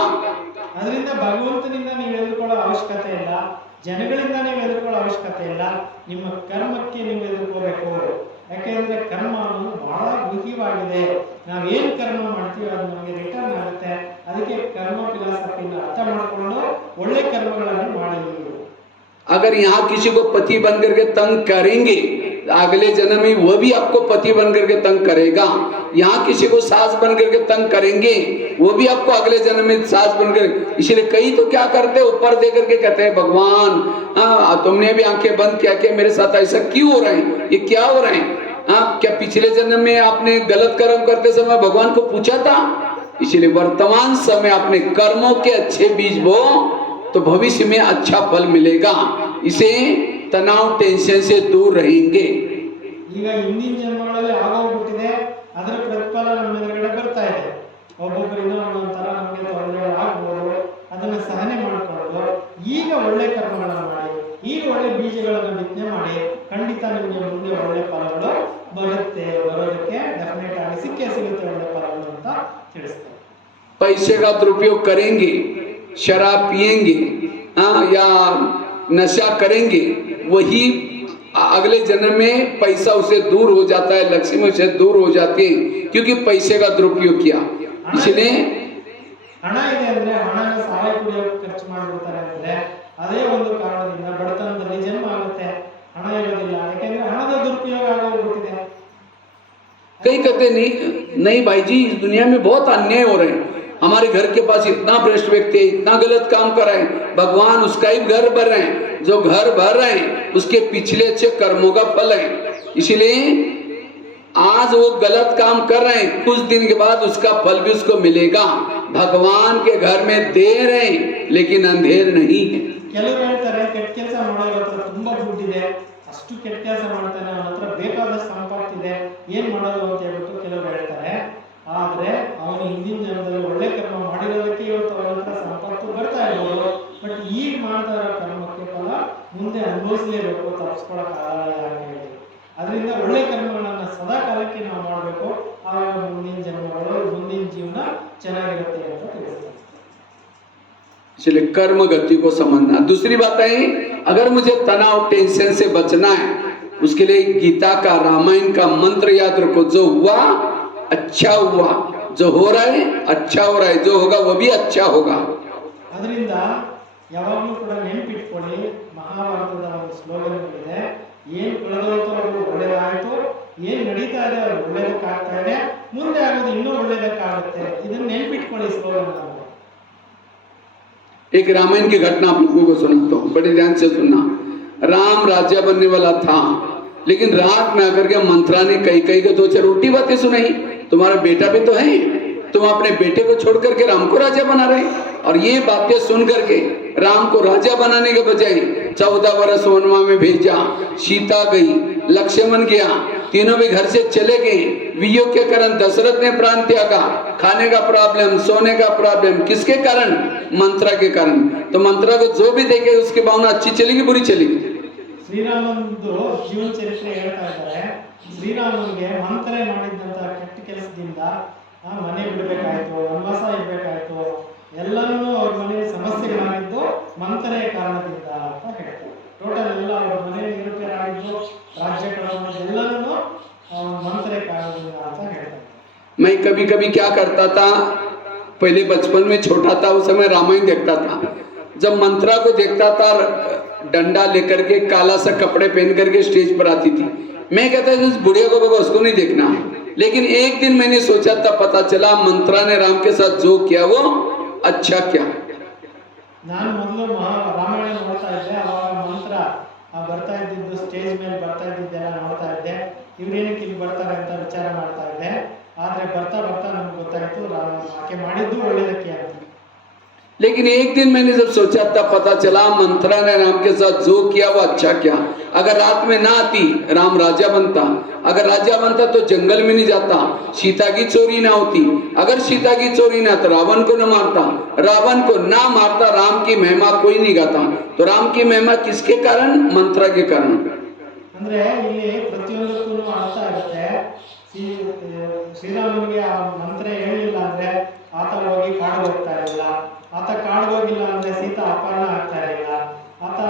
ಅದರಿಂದ ಭಗವಂತನಿಂದ ನೀವು ಹೆದರ್ಕೊಳ್ಳೋ ಅವಶ್ಯಕತೆ ಇಲ್ಲ, ಜನಗಳಿಂದ ನೀವು ಹೆದರ್ಕೊಳ್ಳೋ ಅವಶ್ಯಕತೆ ಇಲ್ಲ, ನಿಮ್ಮ ಕರ್ಮಕ್ಕೆ ನೀವು ಹೆದರ್ಕೋಬೇಕು। ಯಾಕೆಂದ್ರೆ ಕರ್ಮ ಅನ್ನೋದು ಬಹಳ ಗುಹ್ಯವಾಗಿದೆ, ನಾವೇನು ಕರ್ಮ ಮಾಡ್ತೀವಿ ಅದು ನಮಗೆ ರಿಟರ್ನ್ ಆಗುತ್ತೆ। ಅದಕ್ಕೆ ಕರ್ಮ ಫಿಲಾಸಫಿನ ಅರ್ಥ ಮಾಡಿಕೊಂಡು ಒಳ್ಳೆ ಕರ್ಮಗಳನ್ನು ಮಾಡಿ। अगर यहाँ किसी को पति बन करके तंग करेंगे, अगले जन्म में वो भी आपको पति बन करके तंग करेगा। यहाँ किसी को सास बन करके तंग करेंगे, वो भी आपको अगले जन्म में सास बन कर। इसलिए कई तो क्या करते हैं, ऊपर दे करके कहते हैं भगवान तुमने भी आंखें बंद किया कि मेरे साथ ऐसा क्यों हो रहा है, ये क्या हो रहा है? क्या पिछले जन्म में आपने गलत कर्म करते समय भगवान को पूछा था? इसलिए वर्तमान समय अपने कर्मों के अच्छे बीज बो तो भविष्य में अच्छा फल मिलेगा। इसे तनाव टेंशन से दूर रहेंगे। ಈಗ ಹಿಂದಿನ ಜನ್ಮಗಳಲ್ಲಿ ಆಗೋಗ್ಬಿಟ್ಟಿದೆ, ಅದರ ಪ್ರತಿಫಲ ನಮ್ಮ ಎದುರುಗಡೆ ಬರ್ತಾ ಇದೆ। ಒಬ್ಬೊಬ್ಬರಿಂದ ಒಂದೊಂಥರ ನಮಗೆ ತೊಂದರೆಗಳು ಆಗ್ಬೋದು, ಅದನ್ನು ಸಹನೆ ಮಾಡಿಕೊಂಡು ಈಗ ಒಳ್ಳೆ ಕರ್ಮಗಳನ್ನು ಮಾಡಿ, ಈಗ ಒಳ್ಳೆ ಬೀಜಗಳನ್ನು ಬಿತ್ತನೆ ಮಾಡಿ, ಖಂಡಿತ ನಿಮಗೆ ಮುಂದೆ ಒಳ್ಳೆ ಫಲಗಳು ಬರೋದಕ್ಕೆ ಡೆಫಿನೆಟ್ ಆಗಿ ಸಿಗುತ್ತೆ ಒಳ್ಳೆ ಫಲಗಳು ಅಂತ ತಿಳಿಸ್ತಾರೆ। पैसे का दुरुपयोग करेंगे, शराब पिएंगे या नशा करेंगे, वही अगले जन्म में पैसा उसे दूर हो जाता है, लक्ष्मी उसे दूर हो जाती है, क्योंकि पैसे का दुरुपयोग किया। इसलिए ಹಣ ಇದೆ ಅಂದ್ರೆ ಹಣನ ಸಾಲ ಕುಡಿಯೋಕೆ ಖರ್ಚು ಮಾಡಿಬಿಡ್ತಾರೆ ಅಂದ್ರೆ ಅದೇ ಒಂದು ಕಾರಣದಿಂದ ಬಡತನದಲ್ಲಿ ಜನ್ಮ ಆಗುತ್ತೆ, ಹಣ ಇರೋದಿಲ್ಲ, ಯಾಕೆಂದ್ರೆ ಹಣದ ದುರುಪಯೋಗ ಆಗೋಗ್ಬಿಟ್ಟಿದೆ। कई कहते नहीं नहीं भाई जी, इस दुनिया में बहुत अन्याय हो रहे हैं, हमारे घर के पास इतना भ्रष्ट व्यक्ति है, इतना गलत काम कर रहे हैं, भगवान उसका ही घर भर रहे हैं, जो घर भर रहे हैं उसके पिछले अच्छे कर्मों का फल है। इसलिए आज वो गलत काम कर रहे हैं, कुछ दिन के बाद उसका फल भी उसको मिलेगा। भगवान के घर में देर है लेकिन अंधेर नहीं है। ಕೆಲವರು ಹೇಳ್ತಾರೆ ಕೆಟ್ಟ ಕೆಲಸ ಮಾಡೋರ ಹತ್ರ ತುಂಬಾ ದುಡ್ಡಿದೆ, ಅಷ್ಟು ಕೆಟ್ಟ ಕೆಲಸ ಮಾಡ್ತಾನೆ, ಅವನ ಹತ್ರ ಬೇಕಾದಷ್ಟು ಸಂಪತ್ತಿದೆ, ಏನ್ ಮಾಡೋದು ಅಂತ ಹೇಳ್ಬಿಟ್ಟು ಕೆಲವರು ಹೇಳ್ತಾರೆ। ಆದ್ರೆ ಅವನು ಹಿಂದಿನ ಜನ್ಮದಲ್ಲಿ ಒಳ್ಳೆ ಕರ್ಮ ಮಾಡಿರೋದಕ್ಕೆ ಇವತ್ತು ಅವನ ಹತ್ರ ಸಂಪತ್ತು ಬರ್ತಾ ಇರ್ಬೋದು, ಬಟ್ ಈಗ ಮಾಡ್ತಾ ಇರೋ ಕರ್ಮಕ್ಕೆ ಫಲ ಮುಂದೆ ಅನುಭವಿಸಲೇಬೇಕು, ತಪ್ಪಿಸ್ಕೊಳಕ್ ಆಗಲ್ಲ ಅಂತ ಹೇಳಿ। ಅದರಿಂದ ಒಳ್ಳೆ ಕರ್ಮಗಳನ್ನ ಸದಾ ಕಾಲಕ್ಕೆ ನಾವು ಮಾಡಬೇಕು, ಆವಾಗ ಮುಂದಿನ ಜನ್ಮಗಳು ಮುಂದಿನ ಜೀವನ ಚೆನ್ನಾಗಿರುತ್ತೆ ಅಂತ ತಿಳಿಸ್ತಾರೆ। इसलिए कर्म गति को समझना। दूसरी बात है, अगर मुझे तनाव टेंशन से बचना है, उसके लिए गीता का रामायण का मंत्र याद रखो, जो हुआ अच्छा हुआ, जो हो रहा है अच्छा हो रहा है, जो होगा वो भी अच्छा होगा। ಅದರಿಂದ ಯಾವಾಗಲೂ ಕೂಡ ನೆನಪಿಟ್ಕೊಳ್ಳಿ, ಮಹಾಭಾರತದ ಒಂದು ಸ್ಲೋಗನ್ ಇದೆ, ಏನ್ ಕಳೆದೋಯ್ತು ಅದು ಒಳ್ಳೇದಾಯ್ತು, ಏನ್ ನಡೀತಾ ಇದೆ ಅದು ಒಳ್ಳೇದಕ್ಕಾಗ್ತಾ ಇದೆ, ಮುಂದೆ ಆಗೋದು ಇನ್ನೂ ಒಳ್ಳೇದಕ್ಕಾಗುತ್ತೆ, ಇದನ್ನ ನೆನಪಿಟ್ಕೊಳ್ಳಿ ಸ್ಲೋಗನ್। एक रामायण की घटना आप लोगों को सुनाता हूँ, बड़े ध्यान से सुनना। राम राजा बनने वाला था, लेकिन रात में आकर के मंत्रा ने कई कई के दो चार उल्टी बातें सुनाई। तुम्हारा बेटा भी तो है, तुम अपने बेटे को छोड़ करके राम को राजा बना रहे। और ये बातें सुन करके राम को राजा बनाने के बजाय 14 वर्ष वनवास में भेजा। सीता गई, लक्ष्मण गया, तीनों भी घर से चले गए। वियोग के कारण दशरथ ने प्राण त्यागा। खाने का प्रॉब्लम, सोने का प्रॉब्लम, किसके कारण? मंत्रा के कारण। तो मंत्रा को जो भी देखे उसकी भावना अच्छी चलेगी बुरी चलेगी? ಶ್ರೀರಾಮಂದು ಜೀವನ ಚರಿತ್ರೆ ಹೇಳ್ತಾ ಇದ್ದಾರೆ, ಶ್ರೀರಾಮನ್ಗೆ ಮಂತ್ರೆ ಮಾಡಿದಂತ ಕೆಟ್ಟ ಕೆಲಸದಿಂದ ಮನೆ ಬಿಡಬೇಕಾಯ್ತು, ವನವಾಸ ಇರಬೇಕಾಯ್ತು, ಎಲ್ಲನೂ ಅವ್ರ ಮನೆ ಸಮಸ್ಯೆಗಳಾಗಿದ್ದು ಮಂತ್ರೆ ಕಾರಣದಿಂದ ಅಂತ ಹೇಳ್ತಾರೆ। ಟೋಟಲ್ ಎಲ್ಲ ಅವ್ರ ಮನೆ ನಿರುಪೇರ ಆಗಿದ್ದು, ರಾಜ್ಯ ಕಳವಳ ಎಲ್ಲನೂ ಮಂತ್ರೆ ಕಾರಣದಿಂದ ಅಂತ ಹೇಳ್ತಾರೆ। मैं कभी कभी क्या करता था, पहले बचपन में छोटा था उस समय रामायण देखता था। जब मंत्रा को देखता था डंडा लेकर के काला सा कपड़े पहन करके स्टेज पर आती थी, मैं कहता था इस बुढ़िया को बाबा उसको नहीं देखना। लेकिन एक दिन मैंने सोचा तब पता चला मंत्रा ने राम के साथ जो किया वो अच्छा क्या। ನಾನು ಮೊದಲು ರಾಮಾಯಣ ನೋಡ್ತಾ ಇದ್ದೆ, ಅವಾಗ ಮಂತ್ರ ಬರ್ತಾ ಇದ್ದಿದ್ದು ಸ್ಟೇಜ್ ಮೇಲೆ ಬರ್ತಾ ಇದ್ದಿದ್ದೆಲ್ಲ ನೋಡ್ತಾ ಇದ್ದೆ, ಇವ್ರೇನಕ್ಕೆ ಇಲ್ಲಿ ಬರ್ತಾರೆ ಅಂತ ವಿಚಾರ ಮಾಡ್ತಾ ಇದ್ದೆ। ಆದ್ರೆ ಬರ್ತಾ ಬರ್ತಾ ನಮ್ಗೆ ಗೊತ್ತಾಯ್ತು ಆಕೆ ಮಾಡಿದ್ದು ಒಳ್ಳೇದಕ್ಕೆ ಅಂತ। लेकिन एक दिन मैंने जब सोचा तब पता चला मंत्रा ने राम के साथ जो किया वो अच्छा क्या। अगर रात में ना आती राम राजा बनता, अगर राजा बनता तो जंगल में नहीं जाता, सीता की चोरी ना होती, अगर सीता की चोरी ना तो रावण को न मारता, रावण को ना मारता राम की महिमा कोई नहीं गाता। तो राम की महिमा किसके कारण? मंत्रा के कारण। ಅಂದ್ರೆ ಇಲ್ಲಿ ಪ್ರತಿಯೊಂದಕ್ಕೂ ಅರ್ಥ ಆಗುತ್ತೆ। ಶ್ರೀರಾಮನಿಗೆ ಆ ಮಂತ್ರ ಹೇಳಿಲ್ಲ ಅಂದ್ರೆ ಆತ ಹೋಗಿ ಕಾಡಿಗೆ ಹೋಗ್ತಾ ಇರಲಿಲ್ಲ, ಆತ ಕಾಡಿಗೆ ಹೋಗಿಲ್ಲ ಅಂದ್ರೆ ಸೀತಾ ಅಪಹರಣ ಆಗ್ತಾ ಇರಲಿಲ್ಲ, ಆತ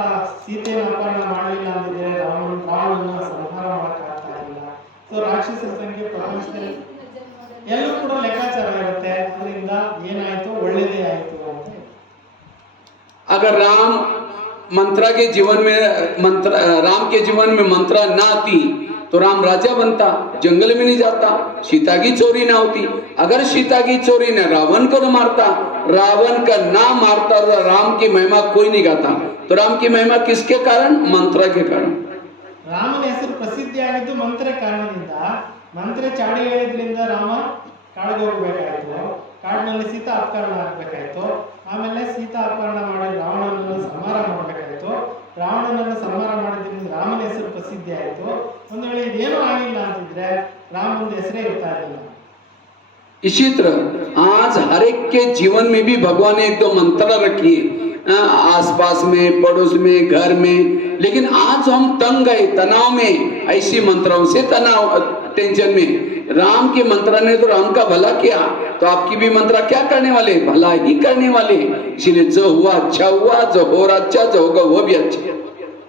ಸೀತೆನ ಅಪಹರಣ ಮಾಡಲಿಲ್ಲ ಅಂದಿದ್ರೆ ರಾವಣನ ಸಂಹಾರ ಮಾಡಕ್ ಆಗ್ತಾ ಇರಲಿಲ್ಲ। ಸೊ ರಾಕ್ಷಸರ ಸಂಖ್ಯೆ ಪ್ರಪಂಚದಲ್ಲಿ ಎಲ್ಲೂ ಕೂಡ ಲೆಕ್ಕಾಚಾರ ಇರುತ್ತೆ, ಅದರಿಂದ ಏನಾಯ್ತು ಒಳ್ಳೇದೇ ಆಯ್ತು ಅಂತ। अगर राम मंत्रा के जीवन में राम के जीवन में मंत्रा ना आती तो राम राजा बनता, जंगल में नहीं जाता, सीता की चोरी ना होती, अगर सीता की चोरी ने रावण को न मारता, रावण का ना मारता तो राम की महिमा कोई नहीं गाता। तो राम की महिमा किसके कारण? मंत्रा के कारण। ರಾಮನ ಹೆಸರು ಪ್ರಸಿದ್ಧಿ ಆಗಿದ್ದು ಮಂತ್ರ ಕಾರಣದಿಂದ। ಮಂತ್ರ ಚಾಡಿ ಹೇಳಿದ್ರಿಂದ ರಾಮ ಕಾಡಿಗೆ ಹೋಗ್ಬೇಕಾಯ್ತು, ಕಾಡಿನಲ್ಲಿ ಸೀತಾ ಅಪಹರಣ ಆಗ್ಬೇಕಾಯ್ತು, ಆಮೇಲೆ ಸೀತಾ ಅಪಹರಣ ಮಾಡಿ ರಾವಣನನ್ನು ಸಂಹಾರ ಮಾಡಬೇಕಾಯ್ತು, ರಾವಣನನ್ನು ಸಂಹಾರ ಮಾಡಿದ್ರಿಂದ ರಾಮನ ಹೆಸರು ಪ್ರಸಿದ್ಧಿ ಆಯಿತು। ಒಂದು ವೇಳೆ ಇದೇನೂ ಆಗಿಲ್ಲ ಅಂತಿದ್ರೆ ರಾಮನ ಹೆಸರೇ ಇರ್ತಾ ಇರಲಿಲ್ಲ। इसी तरह आज हर एक के जीवन में भी भगवान ने एक दो मंत्र रखी है, आसपास में, पड़ोस में, घर में। लेकिन आज हम तंग गए तनाव में, ऐसी मंत्रों से तनाव टेंशन में। राम के मंत्र ने तो राम का भला किया, तो आपकी भी मंत्र क्या करने वाले? भला ही करने वाले। इसीलिए जो हुआ अच्छा हुआ, जो हो रहा अच्छा, जो होगा वो भी अच्छा।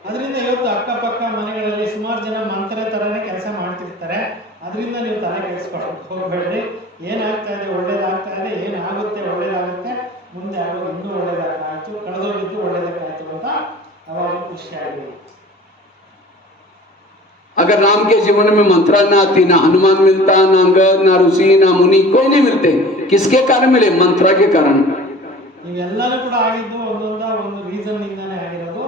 ಅದರಿಂದ ಇವತ್ತು ಅಕ್ಕಪಕ್ಕ ಮನೆಗಳಲ್ಲಿ ಜನ ಮಂತ್ರ ಥರನೇ ಕೆಲಸ ಮಾಡ್ತಿರ್ತಾರೆ. ಅದರಿಂದ ನೀವು ತಲೆ ಕೆಡಿಸ್ಕೊಳಕ್ಕೆ ಹೋಗಬೇಡ್ರಿ. ಏನಾಗ್ತಾ ಇದೆ ಒಳ್ಳೇದಾಗ್ತಾ ಇದೆ, ಏನಾಗುತ್ತೆ ಒಳ್ಳೇದಾಗುತ್ತೆ, ಮುಂದೆ ಆಗೋದು ಇನ್ನೂ ಒಳ್ಳೇದಾಗ್ತಾಯಿತು, ಕಳೆದೋಗಿದ್ದು ಒಳ್ಳೇದಾಗ್ತಾಯಿತು ಅಂತ ಅವಾಗ ಖುಷಿಯಾಗಿ. अगर राम के जीवन में मंत्रा ना आती, ना हनुमान मिलता, ना अंगद, ना ऋषि, ना मुनि, कोई नहीं मिलते. किसके कारण मिले? मंत्रा के कारण. ಇವೆಲ್ಲರೂ ಕೂಡ ಆಗಿದ್ದು ಒಂದು ರೀಸನ್ ಇಂದಾನೆ ಆಗಿರೋದು.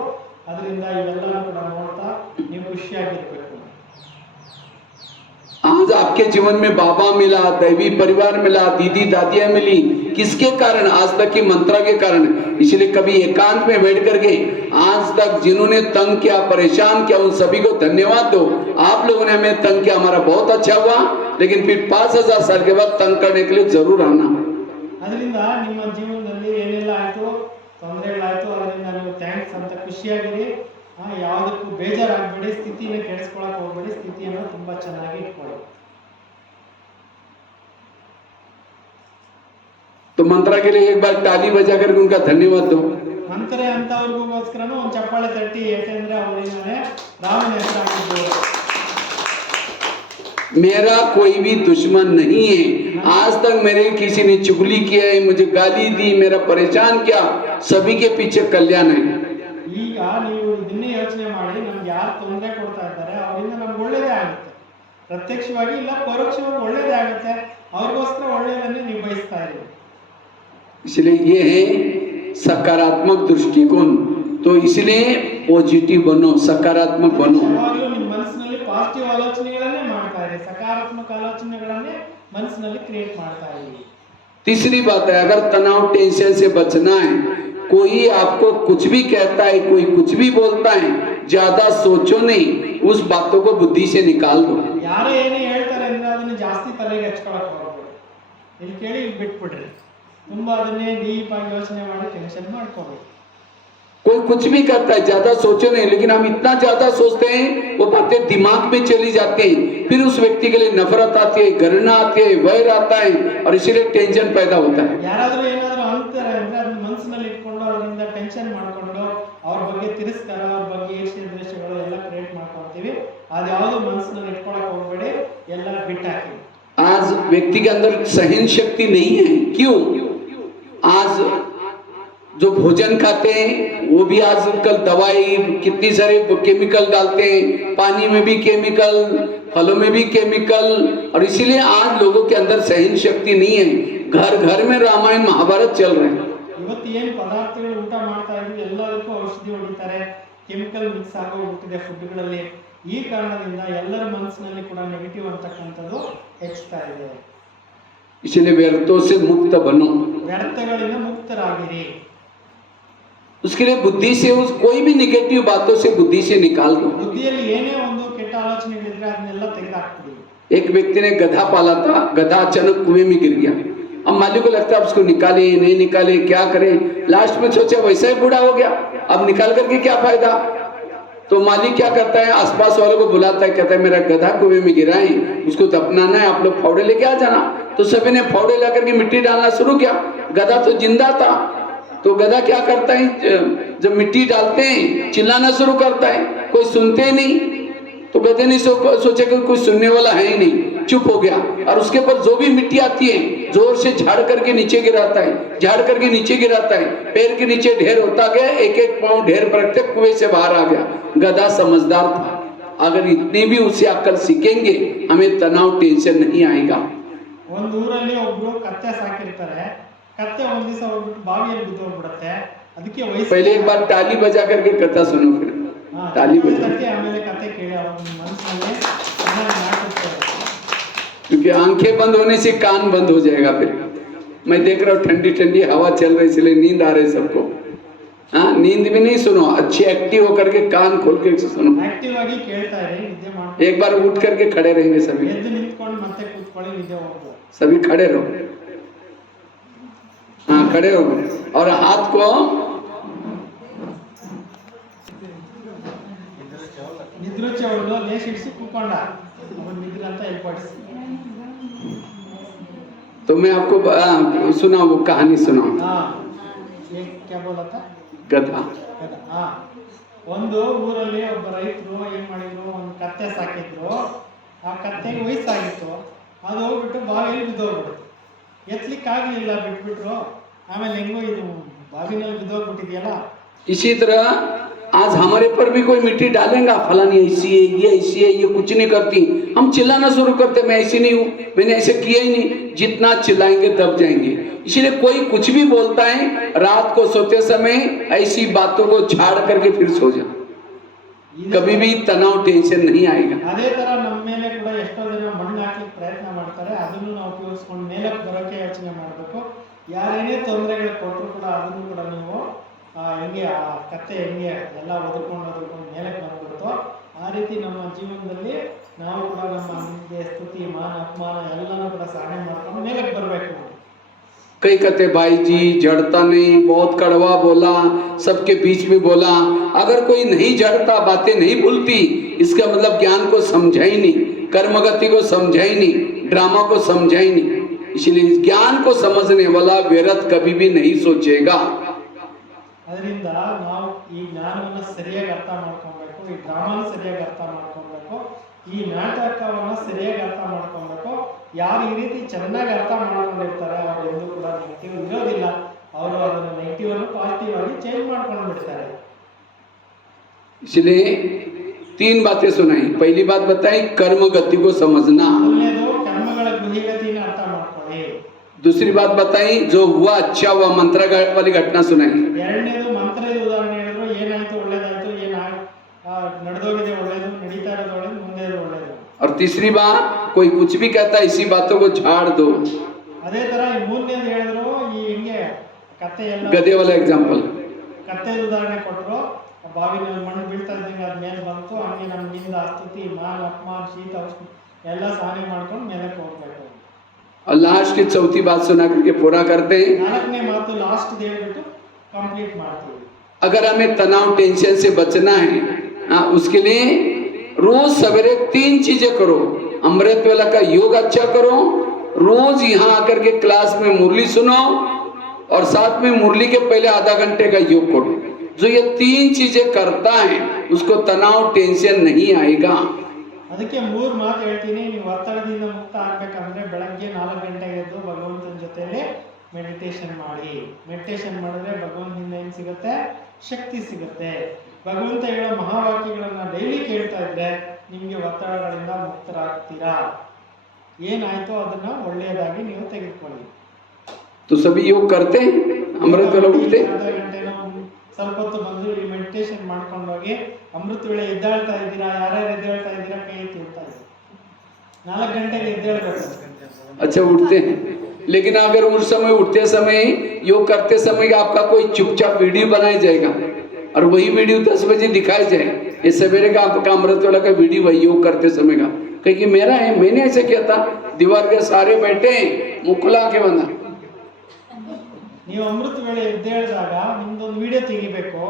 ಅದರಿಂದ ಇವೆಲ್ಲರೂ ಕೂಡ ನೋಡ್ತಾ ನೀವು ಖುಷಿಯಾಗಿರ್ಬೇಕು. आज आपके जीवन में बाबा मिला, दैवी परिवार मिला, दीदी दादियां मिली, किसके कारण? आज तक की मंत्रा के कारण. इसलिए कभी एकांत में बैठ करके आज तक जिन्होंने तंग किया, परेशान किया, उन सभी को धन्यवाद दो. आप लोगों ने हमें तंग किया, हमारा बहुत अच्छा हुआ, लेकिन फिर 5000 साल के बाद तंग करने के लिए जरूर आना. ಅದರಿಂದ ನಿಮ್ಮ ಜೀವನದಲ್ಲಿ ಏನೆಲ್ಲ ಆಯಿತು, ತೊಂದರೆಗಳಾಯಿತು, ಅದರಿಂದ ನೀವು ಥ್ಯಾಂಕ್ಸ್ ಅಂತ ಖುಷಿಯಾಗಿರಿ. ಯಾವುದಕ್ಕೂ ಬೇಜಾರಾಗಬೇಡಿ, ಸ್ಥಿತಿನ ಕೆಡಿಸ್ಕೊಳಕ್ಕೆ ಹೋಗಬೇಡಿ, ಸ್ಥಿತಿಯನ್ನು ತುಂಬ ಚೆನ್ನಾಗಿ ಇಟ್ಕೊಳ್ಳಿ. तो मंत्रा के लिए एक बार ताली बजा करके उनका धन्यवाद दो. ಮಂತ್ರ ಅಂತವ್ರಿಗೋಸ್ಕರನೂ ಒಂದು ಚಪ್ಪಾಳೆ ತಟ್ಟಿ, ಯಾಕೆಂದ್ರೆ ಅವರಿಂದಾನೆ ರಾಮನ ಹೆಸರಾಗಿದ್ದು. मेरा कोई भी दुश्मन नहीं है. आज तक मेरे किसी ने चुगली किया है, मुझे गाली दी, मेरा परेशान किया, सभी के पीछे कल्याण है. ಈಗ ನೀವು ಇದನ್ನೇ ಯೋಚನೆ ಮಾಡಿ, ನಮ್ಗೆ ಯಾರು ತೊಂದರೆ ಕೊಡ್ತಾ ಇದ್ದಾರೆ ಅವರಿಂದ ನಮ್ಗೆ ಒಳ್ಳೇದೇ ಆಗುತ್ತೆ. ಪ್ರತ್ಯಕ್ಷವಾಗಿ ಇಲ್ಲ ಪರೋಕ್ಷವಾಗಿ ಒಳ್ಳೇದೇ ಆಗುತ್ತೆ. ಅವ್ರಿಗೋಸ್ಕರ ಒಳ್ಳೇದನ್ನೇ ನೀವು ಬಯಸ್ತಾ ಇದ್ದೀವಿ. इसलिए ये है सकारात्मक दृष्टिकोण. तो इसलिए पॉजिटिव बनो, सकारात्मक बनो. ಯಾವಾಗಲೂ ನಿಮ್ಮ ಮನಸ್ಸಿನಲ್ಲಿ ಪಾಸಿಟಿವ್ ಆಲೋಚನೆಗಳನ್ನೇ ಮಾಡ್ತಾ ಇರಿ, ಸಕಾರಾತ್ಮಕ ಆಲೋಚನೆಗಳನ್ನೇ ಮನಸ್ಸಿನಲ್ಲಿ ಕ್ರಿಯೇಟ್ ಮಾಡ್ತಾ ಇರಿ. तीसरी बात है, अगर तनाव टेंशन से बचना है, कोई आपको कुछ भी कहता है, कोई कुछ भी बोलता है, ज्यादा सोचो नहीं, उस बातों को बुद्धि से निकाल दो. ಯಾರೇ ಏನೇ ಹೇಳ್ತಾರೆ ಅಂದ್ರೆ ಅದನ್ನ ಜಾಸ್ತಿ ತಲೆಗೆ ಹಚ್ಕೊಳಕ್ ಹೋಗ್ಬೇಡಿ. ಇಲ್ಲಿ ಕೇಳಿ ಇಲ್ಲಿ ಬಿಟ್ಬಿಡ್ರಿ. ತುಂಬಾ ಅದನ್ನೇ ಡೀಪ್ ಆಗಿ ಯೋಚನೆ ಮಾಡಿ ಟೆನ್ಷನ್ ಮಾಡ್ಕೋಬೇಕು. कोई कुछ भी करता है, ज्यादा सोचो नहीं, लेकिन हम इतना ज्यादा सोचते हैं वो बातें दिमाग में चली जाती हैं, फिर उस व्यक्ति के लिए नफरत आती है, घृणा आती है, वैर आता है, और इसीलिए टेंशन पैदा होता है. ಯಾರಾದ್ರೂ ಏನಾದ್ರೂ ಅಂತಾರೆ ಅಂದ್ರೆ ಅದನ್ನ ಮನಸ್ಸಿನಲ್ಲಿ ಇಟ್ಕೊಂಡು ಅದರಿಂದ ಟೆನ್ಷನ್ ಮಾಡ್ಕೊಂಡು ಅವ್ರ ಬಗ್ಗೆ ತಿರಸ್ಕಾರ, ಅವ್ರ ಬಗ್ಗೆ ಈರ್ಷ್ಯೆ ದ್ವೇಷಗಳು ಎಲ್ಲ ಕ್ರಿಯೇಟ್ ಮಾಡ್ಕೊಳ್ತೀವಿ. ಅದು ಯಾವುದು ಮನಸ್ಸಿನಲ್ಲಿ ಇಟ್ಕೊಳಕ್ ಹೋಗ್ಬೇಡಿ, ಎಲ್ಲ ಬಿಟ್ಟಾಕಿ. आज व्यक्ति के अंदर सहन शक्ति नहीं है. क्यों? आज जो भोजन खाते हैं वो भी आजकल दवाई, कितनी सारे केमिकल डालते हैं, पानी में भी केमिकल, फलों में भी केमिकल, और इसीलिए आज लोगों के अंदर सहन शक्ति नहीं है. घर घर में रामायण महाभारत चल रहे हैं. ಇವತ್ತು ಏನು ಪದಾರ್ಥಗಳು ಊಟ ಮಾಡ್ತಾ ಇದ್ವಿ ಎಲ್ಲದಕ್ಕೂ ಔಷಧಿ ಹೊಡಿತಾರೆ, ಕೆಮಿಕಲ್ ಮಿಕ್ಸ್ ಆಗೋಗ್ಬಿಟ್ಟಿದೆ ಫುಡ್ಗಳಲ್ಲಿ. ಈ ಕಾರಣದಿಂದ ಎಲ್ಲರ ಮನಸ್ಸಿನಲ್ಲಿ ಕೂಡ ನೆಗೆಟಿವ್ ಅಂತಕ್ಕಂಥದ್ದು ಹೆಚ್ಚುತ್ತಾ ಇದೆ. इसलिए व्यर्थों से मुक्त बनो. ವ್ಯರ್ಥಗಳಿಂದ ಮುಕ್ತರಾಗಿರಿ. उसके लिए बुद्धि से उस कोई भी निगेटिव बातों से बुद्धि से निकाल दो. ಬುದ್ಧಿಯಲ್ಲಿ ಏನೇ ಒಂದು ಕೆಟ್ಟ ಆಲೋಚನೆಗಳಿದ್ರೆ ಅದನ್ನೆಲ್ಲ ತೆಗೆದುಹಾಕ್ಬಿಡಿ. एक व्यक्ति ने गधा पाला था, गधा अचानक कुएं में गिर गया. अब मालिक को लगता है उसको निकाले नहीं निकाले, क्या करे. लास्ट में सोचा वैसा ही बूढ़ा हो गया, अब निकाल करके क्या फायदा. तो मालिक क्या करता है, आसपास वालों को बुलाता है, कहता है मेरा गधा कुएं में गिरा है, उसको दफनाना है, आप लोग फावड़े लेके आ जाना. तो सभी ने फावड़े ला करके मिट्टी डालना शुरू किया. गधा तो जिंदा था. तो गधा क्या करता है, जब मिट्टी डालते हैं चिल्लाना शुरू करता है, कोई सुनते ही नहीं. तो गधे ने सोचा कि कोई सुनने वाला है ही नहीं, चुप हो गया, और उसके ऊपर जो भी मिट्टी आती है जोर से झाड़ करके नीचे गिराता है, झाड़ करके नीचे गिराता है, पैर के नीचे ढेर होता गया, एक एक पांव ढेर पर रखते कुएं से बाहर आ गया. गधा समझदार था. अगर इतने भी उससे अक्ल सीखेंगे हमें तनाव टेंशन नहीं आएगा. ಒಂದು ಊರಲ್ಲಿ ಒಬ್ರು ಕತ್ತೆ ಸಾಕಿರ್ತಾರೆ. ಕತ್ತೆ ಒಂದ್ ದಿವಸ ಹೋಗ್ಬಿಟ್ಟು ಬಾವಿಯಲ್ಲಿ ಬಿದ್ದೋಗ್ಬಿಡುತ್ತೆ. ಅದಕ್ಕೆ ವಯಸ್ಸು पहले एक बार ताली बजा करके कथा सुनो, फिर ताली बजा, ಆಮೇಲೆ ಕತೆ ಕೇಳಿ ಅವ್ರ ಮನಸ್ಸಿನಲ್ಲಿ ಚೆನ್ನಾಗಿ ಮಾಡ್ಕೊಡ್ತಾರೆ. क्योंकि आंखें बंद होने से कान बंद हो जाएगा. फिर मैं देख रहा हूँ ठंडी ठंडी हवा चल रही, इसलिए नींद आ रही सबको. हाँ, नींद भी नहीं सुनो, अच्छे एक्टिव होकर के कान खोल के सुनो. ಆಕ್ಟಿವ್ ಆಗಿ ಕೇಳ್ತಾ ಇರಿ, ನಿದ್ದೆ ಮಾಡಿ. एक बार उठ करके खड़े रहेंगे सभी, ಎದ್ದು ನಿಂತ್ಕೊಂಡು ಮತ್ತೆ ಕೂತ್ಕೊಳ್ಳಿ, ನಿದ್ದೆ ಹೋಗ್ಬೋದು. सभी खड़े रहो. हाँ, खड़े हो, और हाथ को ನಿದ್ರುಚ್ಚೆ ಹೊಡೆದು ಲೇಶ್ ಇಡಿಸಿ ಕೂತ್ಕೊಂಡ, ಅವನು ನಿದ್ರೆ ಅಂತ ಹೇಳ್ಕೊಡಿಸಿ. तो मैं आपको सुना वो कहानी सुनाऊं. हाँ, ये क्या बोला था, गधा. हाँ, ಒಂದು ಊರಲ್ಲಿ ಒಬ್ಬ ರೈತರು ಏನ್ ಮಾಡಿದ್ರು, ಒಂದು ಕತ್ತೆ ಸಾಕಿದ್ರು. ಆ ಕತ್ತೆಗೆ ವಯಸ್ಸಾಗಿತ್ತು, ಅದು ಹೋಗ್ಬಿಟ್ಟು ಬಾವಿಯಲ್ಲಿ ಬಿದ್ದೋಗ್ಬಿಡ್ತು. ಎತ್ತಲಿಕ್ಕಾಗಲಿಲ್ಲ, ಬಿಟ್ಬಿಟ್ರು. ಆಮೇಲೆ ಹೆಂಗೋ ಇದು ಬಾವಿನಲ್ಲಿ ಬಿದ್ದೋಗ್ಬಿಟ್ಟಿದೆಯಲ್ಲ. इसी तरह आज हमारे पर भी कोई मिट्टी डालेगा, फलानी ऐसी है, ये कुछ नहीं करती, हम चिल्लाना शुरू करते, मैं ऐसी नहीं हूँ, मैंने ऐसे किया ही नहीं। जितना चिल्लाएंगे दब जाएंगे। इसीलिए कोई कुछ भी बोलता है, रात को सोते समय ऐसी बातों को झाड़ करके फिर सो जा, कभी भी तनाव टेंशन नहीं आएगा। ಅದೇ ತರ ನಮ್ಮ ಮೇಲೆ ಕೂಡ ಎಷ್ಟೋ ಜನ ಮಣ್ಣು ಹಾಕ್ಲಿಕ್ಕೆ ಪ್ರಯತ್ನ ಮಾಡ್ತಾರೆ, ಅದನ್ನು ನಾವು ಉಪಯೋಗಿಸ್ಕೊಂಡು ಮೇಲಕ್ಕೆ ಬರೋಕೆ ಯೋಚನೆ ಮಾಡಬೇಕು. ಯಾರೇನೇ ತೊಂದರೆಗಳು ಕೊಟ್ಟರು ಕೂಡ ಅದನ್ನು ಕೂಡ ನೀವು ಹೆಂಗೆ ಆ ಕತ್ತೆ ಹೆಂಗೆ ಎಲ್ಲ ಒದ್ಕೊಂಡು ಮೇಲಕ್ಕೆ ಬಂದ್ಬಿಡ್ತೋ ಆ ರೀತಿ ನಮ್ಮ ಜೀವನದಲ್ಲಿ ನಾವು ಕೂಡ ನಮ್ಮ ನಿಂದೆ, ಸ್ತುತಿ, ಮಾನ, ಅಪಮಾನ ಎಲ್ಲನೂ ಕೂಡ ಸಹನೆ ಮಾಡ್ಕೊಂಡು ಮೇಲಕ್ಕೆ ಬರಬೇಕು. कई कहते भाई जी जड़ता नहीं, बहुत कड़वा बोला, सबके बीच में बोला। अगर कोई नहीं जड़ता, बातें नहीं भूलती, इसका मतलब ज्ञान को समझा ही नहीं, कर्मगति को समझा ही नहीं, ड्रामा को समझा ही नहीं। इसलिए ज्ञान को समझने वाला व्यर्थ कभी भी नहीं सोचेगा। ಅದರಿಂದ ನಾವು ಈ ಜ್ಞಾನವನ್ನು ಸರಿಯಾಗಿ ಅರ್ಥ ಮಾಡ್ಕೊಬೇಕು, ಈ ಡ್ರಾಮಾನ ಸರಿಯಾಗಿ ಅರ್ಥ ಮಾಡ್ಕೊಬೇಕು, ಈ ನಾಟಕವನ್ನ ಸರಿಯಾಗಿ ಅರ್ಥ ಮಾಡ್ಕೊಬೇಕು. ಯಾರು ಈ ರೀತಿ ಚೆನ್ನಾಗಿ ಅರ್ಥ ಮಾಡ್ಕೊಂಡಿರ್ತಾರೆ ಅವರು ಎಂದೂ ಕೂಡ ನೆಗೆಟಿವ್ ಇರೋದಿಲ್ಲ. ಅವರು ಅದನ್ನು ನೆಗೆಟಿವ್ ಅನ್ನು ಪಾಸಿಟಿವ್ ಆಗಿ ಚೇಂಜ್ ಮಾಡ್ಕೊಂಡು ಬಿಡ್ತಾರೆ. इसलिए 3 बातें सुनाई। पहली बात बताई कर्म गति को समझना, ಮೊದಲನೇದು ಕರ್ಮಗಳ ಗತಿಗತಿನ ಅರ್ಥ ಮಾಡ್ಕೊಳ್ಳಿ. दूसरी बात बताई जो हुआ अच्छा हुआ, मंत्र वाली घटना सुनाई। ಎರಡನೇದು ಮಂತ್ರದ ಉದಾಹರಣೆ ಹೇಳಿದ್ರು, ಏನಾಯ್ತು ಒಳ್ಳೇದಾಯ್ತು, ನಡೆದೋಗಿದೆ ಒಳ್ಳೇದು, ನಡೀತಾ ಇರೋದು ಒಳ್ಳೇದು, ಮುಂದೆ ಇರೋದು ಒಳ್ಳೇದು. और तीसरी बात कोई कुछ भी कहता है, इसी बातों को झाड़ दो। ಅದೇ ತರ ಈ ಮೂರನೇದು ಹೇಳಿದ್ರು, ಈ ಹಿಂಗೆ ಕತ್ತೆ ಎಲ್ಲ गधे वाला एग्जाम्पल। ಕತ್ತೆ ಉದಾಹರಣೆ ಕೊಟ್ಟರು. ಬಾವಿನಲ್ಲಿ ಮಣ್ಣು ಬೀಳ್ತಾ ಇದ್ದಂಗೆ ಅದ್ ಮೇಲೆ ಬಂತು, ಹಂಗೆ ನಮ್ಮ ನಿಂದ ಸ್ತುತಿ, ಮಾನ, ಅಪಮಾನ, ಶೀತ, ಉಷ್ಣ ಎಲ್ಲ ಸಹನೆ ಮಾಡ್ಕೊಂಡು ಮೇಲಕ್ಕೆ ಹೋಗ್ಬೇಕು. और लास्ट की चौथी बात सुना करके पूरा करते हैं। ನಾಲ್ಕನೇ ಮಾತು ಲಾಸ್ಟ್ ಹೇಳ್ಬಿಟ್ಟು ಕಂಪ್ಲೀಟ್ ಮಾಡ್ತೀವಿ. अगर हमें तनाव टेंशन से बचना है, उसके लिए रोज सवेरे 3 चीजें करो। अमृत वेला का योग अच्छा करो, रोज यहाँ आकर के क्लास में मुरली सुनो, और साथ में मुरली के पहले आधा घंटे का योग करो। जो ये 3 चीजें करता है उसको तनाव टेंशन नहीं आएगा। ಅದಕ್ಕೆ 3 ಮಾತು ಹೇಳ್ತೀನಿ. ನೀವು ಒತ್ತಡದಿಂದ ಮುಕ್ತ ಆಗ್ಬೇಕಂದ್ರೆ ಬೆಳಗ್ಗೆ 4 ಗಂಟೆಗೆ ಎದ್ದು ಭಗವಂತನ ಜೊತೆಲಿ ಮೆಡಿಟೇಷನ್ ಮಾಡಿ. ಮೆಡಿಟೇಷನ್ ಮಾಡಿದ್ರೆ ಭಗವಂತನಿಂದ ಏನ್ ಸಿಗುತ್ತೆ? ಶಕ್ತಿ ಸಿಗುತ್ತೆ. ಭಗವಂತ ಹೇಳೋ ಮಹಾವಾಕ್ಯಗಳನ್ನ ಡೈಲಿ ಕೇಳ್ತಾ ಇದ್ರೆ ನಿಮ್ಗೆ ಒತ್ತಡಗಳಿಂದ ಮುಕ್ತರಾಗ್ತೀರಾ. ಏನಾಯ್ತೋ ಅದನ್ನ ಒಳ್ಳೆಯದಾಗಿ ನೀವು ತೆಗೆದುಕೊಳ್ಳಿ. तो सभी योग करते हैं, अमृत वेला उठते। ಅರ್ಧ ಗಂಟೆನೋ ಸ್ವಲ್ಪ ಹೊತ್ತು ಬಂದು ಈ ಮೆಡಿಟೇಷನ್ ಮಾಡ್ಕೊಂಡೋಗಿ ಅಮೃತ ವೇಳೆ ಎದ್ದೇಳ್ತಾ ಇದ್ದೀರಾ? ಯಾರ್ಯಾರು ಎದ್ದೇಳ್ತಾ ಇದ್ದೀರಾ? ಕೈ ಎತ್ತಿ ಉಡ್ತಾ ಇದ್ದೀರಾ? 4 ಗಂಟೆಗೆ ಎದ್ದೇಳ್ಬೇಕು. अच्छा उठते हैं, लेकिन अगर उस समय उठते समय योग करते समय आपका कोई चुपचाप वीडियो बनाया जाएगा और वही वीडियो 10 बजे दिखाई जाए, ये सवेरे का आपका अमृत वाला का वीडियो वही योग करते समय का, क्योंकि मेरा है, मैंने ऐसे किया था। दीवार के सारे बैठे मुँह खुला के बंदा। ನೀವು ಅಮೃತ ವೇಳೆ ಎದ್ದೇಳಿದಾಗ ನಿಮ್ದೊಂದು ವಿಡಿಯೋ ತೆಗಿಬೇಕು.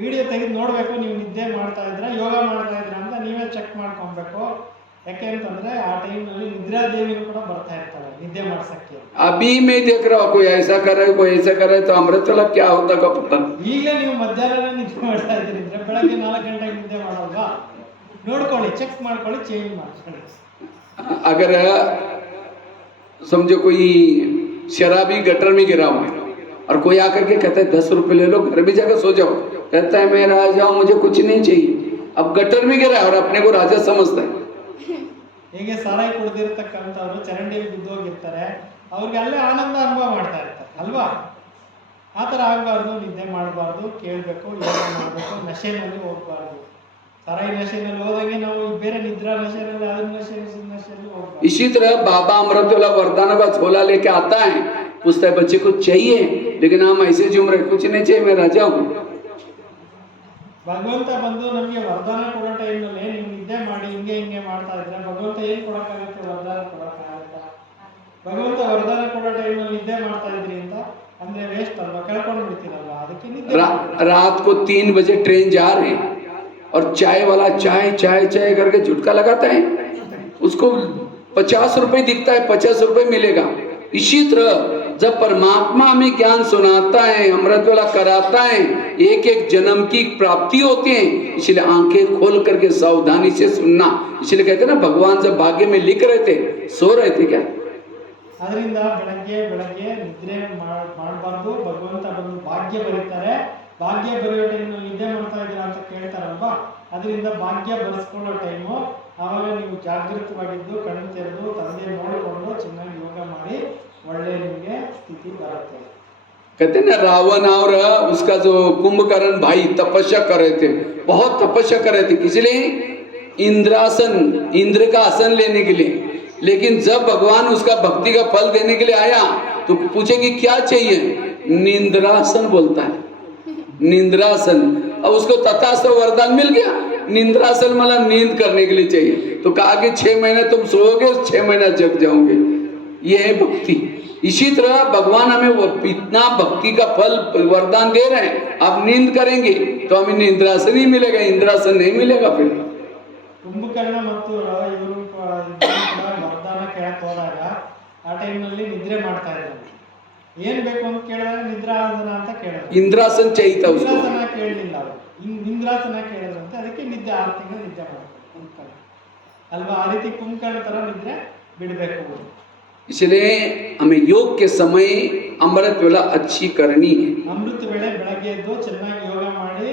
ವಿಡಿಯೋ ತೆಗೆದು ನೋಡಬೇಕು ನೀವು ನಿದ್ದೆ ಮಾಡ್ತಾ ಇದ್ರ, ಯೋಗ ಮಾಡ್ತಾ ಇದ್ರ ಅಂತ ನೀವೇ ಚೆಕ್ ಮಾಡ್ಕೊಬೇಕು. ಯಾಕೆ ಅಂತಂದ್ರೆ ಆ ಟೈಮ್ನಲ್ಲಿ ನಿದ್ರಾದೇವಿನೂ ಕೂಡ ಬರ್ತಾ ಇರ್ತಾರೆ ನಿದ್ದೆ ಮಾಡ್ಸಕ್ಕೆ. अभी मैं देख रहा हूँ कोई ऐसा कर रहा है, कोई ऐसा कर रहा है, तो अमृत वाला क्या होता का पता। ಈಗಲೇ ನೀವು ಮಧ್ಯಾಹ್ನ ನಿದ್ದೆ ಮಾಡ್ತಾ ಇದ್ರಿದ್ರೆ ಬೆಳಗ್ಗೆ 4 ಗಂಟೆಗೆ ನಿದ್ದೆ ಮಾಡೋಲ್ವಾ? ನೋಡ್ಕೊಳ್ಳಿ, ಚೆಕ್ ಮಾಡ್ಕೊಳ್ಳಿ, ಚೇಂಜ್ ಮಾಡ್ಕೊಳ್ಳಿ. अगर समझो कोई शराबी गटर में गिरा हुआ है और कोई आकर के कहता है 10 रुपए ले लो, घर भी जाकर सो जाओ, कहता है मैं राजा हूँ, मुझे कुछ नहीं चाहिए। अब गटर में गिरा है और अपने को राजा समझता है। ಹೀಗೆ ಸಾರಾಯಿ ಕುಡಿದಿರ್ತಕ್ಕಂಥವ್ರು ಚರಂಡಿಯಲ್ಲಿ ಬಿದ್ದೋಗಿರ್ತಾರೆ, ಅವ್ರಿಗೆ ಅಲ್ಲೇ ಆನಂದ ಅನುಭವ ಮಾಡ್ತಾ ಇರ್ತಾರೆ ಅಲ್ವಾ? ಆ ಥರ ಆಗಬಾರ್ದು. ನಿದ್ದೆ ಮಾಡಬಾರ್ದು, ಕೇಳಬೇಕು, ಯೋಗ ಮಾಡಬೇಕು, ನಶೆನಲ್ಲಿ ಹೋಗ್ಬಾರ್ದು. ಸಾರಾಯಿ ನಶೆನಲ್ಲಿ ಹೋದಂಗೆ ನಾವು ಬೇರೆ ನಿದ್ರಾ ನಶೆನಲ್ಲಿ ಅದನ್ನ ನಶೆಯಲ್ಲಿ ಹೋಗ್ಬಾರ್ದು. इसी तरह बाबा अमृत वाला वरदान का झोला लेके आता है, पूछता है बच्चे कुछ चाहिए, लेकिन हम ऐसे झूम रहे कुछ नहीं चाहिए, मैं राजा हूँ। ಭಗವಂತ ಬಂದು ನಮಗೆ ವರದಾನ ಕೊಡೋ ಟೈಮ್ನಲ್ಲಿ ನೀವು ನಿದ್ದೆ ಮಾಡಿ ಹಿಂಗೆ ಮಾಡ್ತಾ ಇದ್ರೆ ಭಗವಂತ ಏನ್ ಕೊಡಕ್ಕಾಗುತ್ತೆ? ವರದಾನ ಕೊಡಕ್ಕಾಗತ್ತಾ? ಭಗವಂತ ವರದಾನ ಕೊಡೋ ಟೈಮ್ನಲ್ಲಿ ನಿದ್ದೆ ಮಾಡ್ತಾ ಇದ್ರಿ ಅಂತ ಅಂದ್ರೆ ವೇಸ್ಟ್ ಅಲ್ವಾ? ಕಳ್ಕೊಂಡು ಬಿಡ್ತೀರಲ್ವಾ? ಅದಕ್ಕೆ ನಿದ್ದೆ रात को 3 बजे ट्रेन जा रहे हैं और चाय वाला चाय चाय चाय करके झुटका लगाता है, उसको 50 रुपए दिखता है, 50 रुपए मिलेगा। इसी तरह जब परमात्मा हमें ज्ञान सुनाता है, अमृत वाला कराता है, एक एक जन्म की प्राप्ति होती है। इसलिए आंखें खोल करके सावधानी से सुनना। इसलिए कहते हैं ना, भगवान जब भाग्य में लिख रहे थे, सो रहे थे क्या? ಅದರಿಂದ ಬೆಳಗ್ಗೆ ಬೆಳಗ್ಗೆ ನಿದ್ರೆ ಮಾಡಬಾರ್ದು. ಭಗವಂತ ಬಂದು ಭಾಗ್ಯ ಬರೀತಾರೆ. ಭಾಗ್ಯ ಬರೆಯೋ ಟೈಮ್ನಲ್ಲಿ ನಿದ್ದೆ ಮಾಡ್ತಾ ಇದ್ದೀರಾ ಅಂತ ಕೇಳ್ತಾರಲ್ವಾ, ಅದರಿಂದ ಭಾಗ್ಯ ಬರೆಸ್ಕೊಳ್ಳೋ ಟೈಮು. ಆವಾಗ ನೀವು ಜಾಗೃತವಾಗಿದ್ದು ಕಣ್ಣು ತೆರೆದು ತಂದೆ ನೋಡಿಕೊಂಡು ಚೆನ್ನಾಗಿ ಯೋಗ ಮಾಡಿ ಒಳ್ಳೆ ನಿಮಗೆ ಸ್ಥಿತಿ ಬರುತ್ತೆ. कहते हैं ना, रावण और उसका जो कुंभकर्ण भाई तपस्या कर रहे थे, बहुत तपस्या कर रहे थे, इसलिए इंद्रासन, इंद्र का आसन लेने के लिए। लेकिन जब भगवान उसका भक्ति का फल देने के लिए आया तो पूछे कि क्या चाहिए? निंद्रासन बोलता है, निंद्रासन। अब उसको तथास्त्र वरदान मिल गया। निंद्रासन मतलब नींद करने के लिए चाहिए। तो कहा कि 6 महीने तुम सोओगे, 6 महीना जग जाओगे। ये है भक्ति। इसी तरह भगवान हमें वो इतना भक्ति का फल वरदान दे रहे हैं। आप नींद करेंगे तो हमें निंद्रासन ही मिलेगा, इंद्रासन नहीं मिलेगा। फिर ಕುಂಭಕರ್ಣ ಮತ್ತು ಇವರು ವರದಾನ ಕೇಳಕ್ ಹೋದಾಗ ಆ ಟೈಮ್ನಲ್ಲಿ ನಿದ್ರೆ ಮಾಡ್ತಾ ಇದ್ದಾರೆ. ಏನ್ ಬೇಕು ಅಂತ ಕೇಳಿದಾಗ ನಿದ್ರಾಸನ ಅಂತ ಕೇಳಿದ್ರು. इंद्रासन चाहिए था उसको। ನಿದ್ರಾಸನ ಕೇಳಲಿಲ್ಲ ಅವರು, ನಿದ್ರಾಸನ ಕೇಳಿದ್ರಂತೆ. ಅದಕ್ಕೆ ನಿದ್ದೆ 6 ತಿಂಗಳು ನಿದ್ದೆ ಮಾಡ್ತಾರೆ ಕುಂಭಕರ್ಣ ಅಲ್ವಾ. ಆ ರೀತಿ ಕುಂಭಕರ್ಣ ತರ ನಿದ್ರೆ ಬಿಡಬೇಕು. इसलिए हमें योग के समय अमृत वेला अच्छी करनी है। ಅಮೃತ ವೇಳೆ ಬೆಳಗ್ಗೆ ಎದ್ದು ಚೆನ್ನಾಗಿ ಯೋಗ ಮಾಡಿ,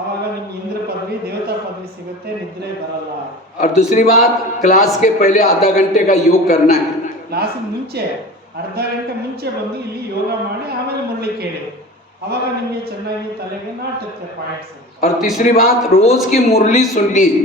ಆವಾಗ ನಿಮ್ಗೆ ಇಂದ್ರ ಪದವಿ, ದೇವತಾ ಪದವಿ ಸಿಗುತ್ತೆ, ನಿದ್ರೆ ಬರಲ್ಲ. और दूसरी बात, क्लास के पहले आधा घंटे का योग करना है। ಕ್ಲಾಸ್ ಮುಂಚೆ ಅರ್ಧ ಗಂಟೆ ಮುಂಚೆ ಬಂದು ಇಲ್ಲಿ ಯೋಗ ಮಾಡಿ ಆಮೇಲೆ ಮುರಳಿ ಕೇಳಿ, ಅವಾಗ ನಿಮಗೆ ಚೆನ್ನಾಗಿ ತಲೆಗೆ ನಾಟುತ್ತೆ ಪಾಯಿಂಟ್ಸ್. और तीसरी बात, रोज की मुरली सुननी है।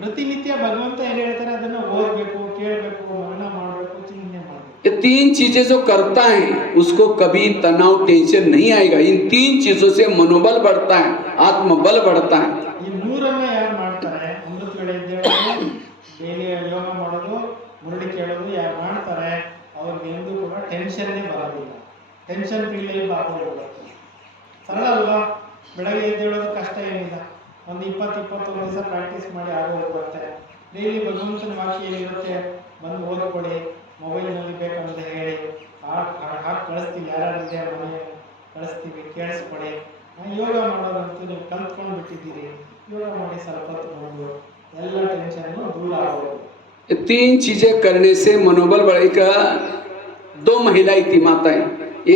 ಪ್ರತಿನಿತ್ಯ ಭಗವಂತ ಏನ್ ಹೇಳ್ತಾರೆ ಅದನ್ನ ಓದಬೇಕು, ಕೇಳಬೇಕು, ಮನನ ಮಾಡಬೇಕು, ಚಿಂತನೆ ಮಾಡಬೇಕು. ये 3 चीजें जो करता है उसको कभी तनाव, टेंशन नहीं आएगा। इन 3 चीजों से मनोबल बढ़ता है, आत्मबल बढ़ता है। ಈ ಮೂರನ್ನ ಯಾರು ಮಾಡ್ತಾರೆ, ಅಮೃತ ವೇಳೆ ಎದ್ದೇಳೋದು, ಡೈಲಿ ಯೋಗ ಮಾಡೋದು, ಮುರಳಿ ಕೇಳೋದು ಯಾರು ಮಾಡ್ತಾರೆ, ಅವ್ರಿಗೆ ಎಂದೂ ಕೂಡ ಟೆನ್ಷನ್ನೇ ಬರೋದಿಲ್ಲ. ಟೆನ್ಷನ್ ಫ್ರೀ ಲೈಫ್ ಆಗೋದಿಲ್ಲ. ಸರಳ ಅಲ್ವಾ? ಬೆಳಗ್ಗೆ ಎದ್ದೇಳೋದು ಕಷ್ಟ ಏನಿಲ್ಲ. ಒಂದು 20-21 ದಿವಸ ಪ್ರಾಕ್ಟೀಸ್ ಮಾಡಿ ಆಗೋಗುತ್ತೆ. ಡೈಲಿ ಭಗವಂತನ ವಾಕ್ಯ ಏನಿರುತ್ತೆ ಬಂದು ಓದ್ಕೊಡಿ, ಮೊಬೈಲ್ನಲ್ಲಿ ಬೇಕಂದ್ರೆ ಹೇಳಿ, ಹಾಕಿ ಕಳಿಸ್ತೀವಿ, ಯಾರಿದೆ ಮನೆ ಕಳಿಸ್ತೀವಿ, ಕೇಳಿಸ್ಕೊಡಿ. ಯೋಗ ಮಾಡೋದಂತೂ ನೀವು ಕಲ್ತ್ಕೊಂಡು ಬಿಟ್ಟಿದ್ದೀರಿ. ಯೋಗ ಮಾಡಿ ಸ್ವಲ್ಪ ಹೊತ್ತು ಬಂದು ಎಲ್ಲ ಟೆನ್ಷನ್ನು ದೂರ ಆಗೋದು. ये 3 चीजें करने से मनोबल बढ़ेगा। 2 महिलाएं थी माताएं,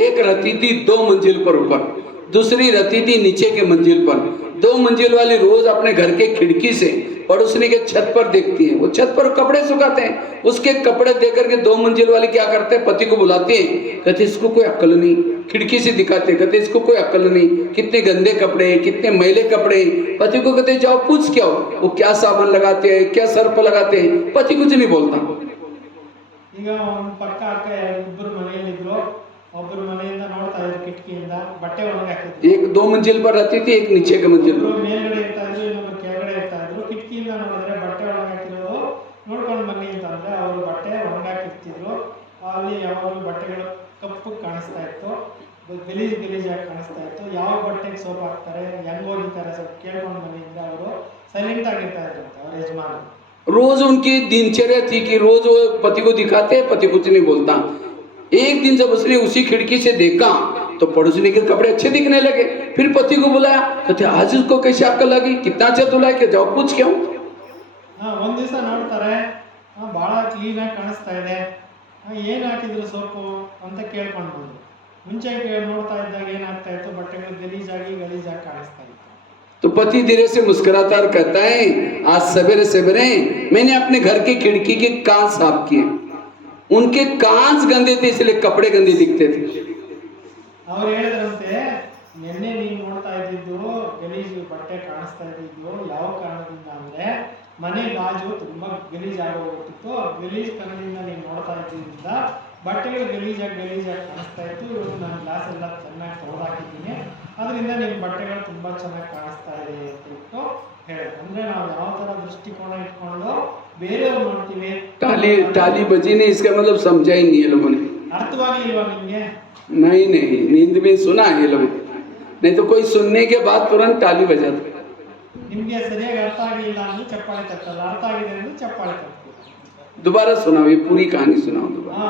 एक रहती थी 2 मंजिल पर ऊपर, दूसरी रहती थी नीचे के मंजिल पर। 2 मंजिल वाली रोज अपने घर के खिड़की से पड़ोसनी के छत पर देखती है। वो छत पर कपड़े सुखाते हैं, उसके कपड़े देख करके 2 मंजिल वाली क्या करते हैं, पति को बुलाते हैं, कहते इसको कोई अक्ल नहीं। खिड़की से दिखाते, कहते इसको कोई अक्ल नहीं, कितने गंदे कपड़े, कितने मैले कपड़े। पति को कहते जाओ पूछ क्या हो, वो क्या साबुन लगाते हैं, क्या सर्फ लगाते हैं। पति कुछ नहीं बोलता। ಈಗ ಒಂದು ಪಕ್ಕ ಅಕ್ಕ ಇಬ್ಬರು ಮನೆಯಲ್ಲಿದ್ರು, ಒಬ್ಬರು ಮನೆಯಿಂದ ನೋಡ್ತಾ ಇದ್ರು ಕಿಟಕಿಯಿಂದ, ಬಟ್ಟೆ ಒಣಗಾಕಿದ್ರು. एक 2 मंजिल पर रहती थी, एक नीचे के मंजिल पर। ಮೇಲ್ಗಡೆ ಇರ್ತಾ ಇದ್ರು, ಇನ್ನೊಬ್ರು ಕೆಳಗಡೆ ಇರ್ತಾ ಇದ್ರು. ಕಿಟಕಿಯಿಂದ ನೋಡಿದ್ರೆ ಬಟ್ಟೆ ಒಣಗಾಕಿರೋದು ನೋಡ್ಕೊಂಡು ಬನ್ನಿ ಅಂತಂದ್ರೆ ಅವರು ಬಟ್ಟೆ ಒಣಗಾಕಿರ್ತಿದ್ರು. ಅಲ್ಲಿ ಯಾವಾಗಲೂ ಬಟ್ಟೆಗಳು ಕಪ್ಪು ಕಾಣಿಸ್ತಾ ಇತ್ತು, ಗಲೀಜಾಗಿ ಕಾಣಿಸ್ತಾ ಇತ್ತು. ಯಾವ ಬಟ್ಟೆಗೆ ಸೋಪ್ ಹಾಕ್ತಾರೆ, ಹೆಂಗ್ ಹೋಗಿತಾರೆ ಸ್ವಲ್ಪ ಕೇಳ್ಕೊಂಡು ಬನ್ನಿ ಅಂದ್ರೆ ಅವರು ಸೈಲೆಂಟ್ ಆಗಿರ್ತಾ ಇದ್ರಂತೆ ಅವ್ರ ಯಜಮಾನ. रोज उनकी दिनचर्या थी कि रोज वो पति को दिखाते, पति कुछ नहीं बोलता। एक दिन जब उसने उसी खिड़की से देखा तो पड़ोसी के कपड़े अच्छे दिखने लगे। फिर पति को बुलाया, कहते आज उसको कैसे अक्ल लगी, कितना अच्छा धुला है, जाओ पूछ क्यों। ಒಂದ್ ದಿವಸ ನೋಡ್ತಾರೆ, ಬಹಳ ಕ್ಲೀನ್ ಆಗಿ ಕಾಣಿಸ್ತಾ ಇದೆ, ಏನ್ ಹಾಕಿದ್ರು ಸೋಪು ಅಂತ ಕೇಳ್ಕೊಂಡು ಬಂದ್ರು. ಮುಂಚೆ ನೋಡ್ತಾ ಇದ್ದಾಗ ಏನಾಗ್ತಾ ಇತ್ತು, ಬಟ್ಟೆಗಳು ಗಲೀಜಾಗಿ ಕಾಣಿಸ್ತಾ ಇತ್ತು. तो पति धीरे से मुस्कुराता और कहता है आज सवेरे सवेरे मैंने अपने घर की खिड़की के कांच साफ किए, उनके कांच गंदे थे इसलिए कपड़े गंदे दिखते थे। ಅವ್ರು ಹೇಳಿದ್ರಂತೆ, ನಿನ್ನೆ ನೀನು ನೋಡ್ತಾ ಇದ್ದಿದ್ದು ಗಲೀಜು ಬಟ್ಟೆ ಕಾಣಿಸ್ತಾ ಇದ್ದಿದ್ದು ಯಾವ ಕಾರಣದಿಂದ ಅಂದ್ರೆ ಮನೆ ಗಾಜು ತುಂಬಾ ಗಲೀಜಾಗೋಗ್ಬಿಟ್ಟಿತ್ತು. ಗಲೀಜ್ ಕಣದಿಂದ ನೀನು ನೋಡ್ತಾ ಇದ್ದಿದ್ದರಿಂದ ಬಟ್ಟೆಗಳು ಗಲೀಜಾಗಿ ಕಾಣಿಸ್ತಾ ಇತ್ತು. ಇವತ್ತು ನಾನು ಗ್ಲಾಸ್ ಎಲ್ಲ ಚೆನ್ನಾಗಿ ತೊಳೆದಾಕಿದ್ದೀನಿ, ಅದರಿಂದ ನಿಮ್ಮ ಬಟ್ಟೆಗಳು ತುಂಬಾ ಚೆನ್ನಾಗಿ ಕಾಣಿಸ್ತಾ ಇದೆ ಅಂತ ಹೇಳಿದ್ರು. ಅಂದ್ರೆ ನಾವು ಯಾವ ತರ ದೃಷ್ಟಿಕೋನ ಇಟ್ಕೊಂಡು ಬೇರೆಯವ್ರು ಮಾಡ್ತೀವಿ. टाली बजी नहीं, इसका मतलब समझा ही नहीं है लोगों ने। ಅರ್ಥವಾಗ್ಲಿಲ್ವಾ ನಿಮ್ಗೆ? नहीं नींद में सुना है लोग, नहीं तो कोई सुनने के बाद तुरंत ताली बजाते। ನಿಮ್ಗೆ ಸರಿಯಾಗಿ ಅರ್ಥ ಆಗಲಿಲ್ಲ ಅಂದ್ರೆ ಚಪ್ಪಾಳೆ ತಟ್ಟಲ್ಲ, ಅರ್ಥ ಆಗಿದೆ ಅಂದ್ರೆ ಚಪ್ಪಾಳೆ ತಟ್ಟಲ್ಲ। दोबारा सुनाओ, ये पूरी कहानी सुनाओ दोबारा।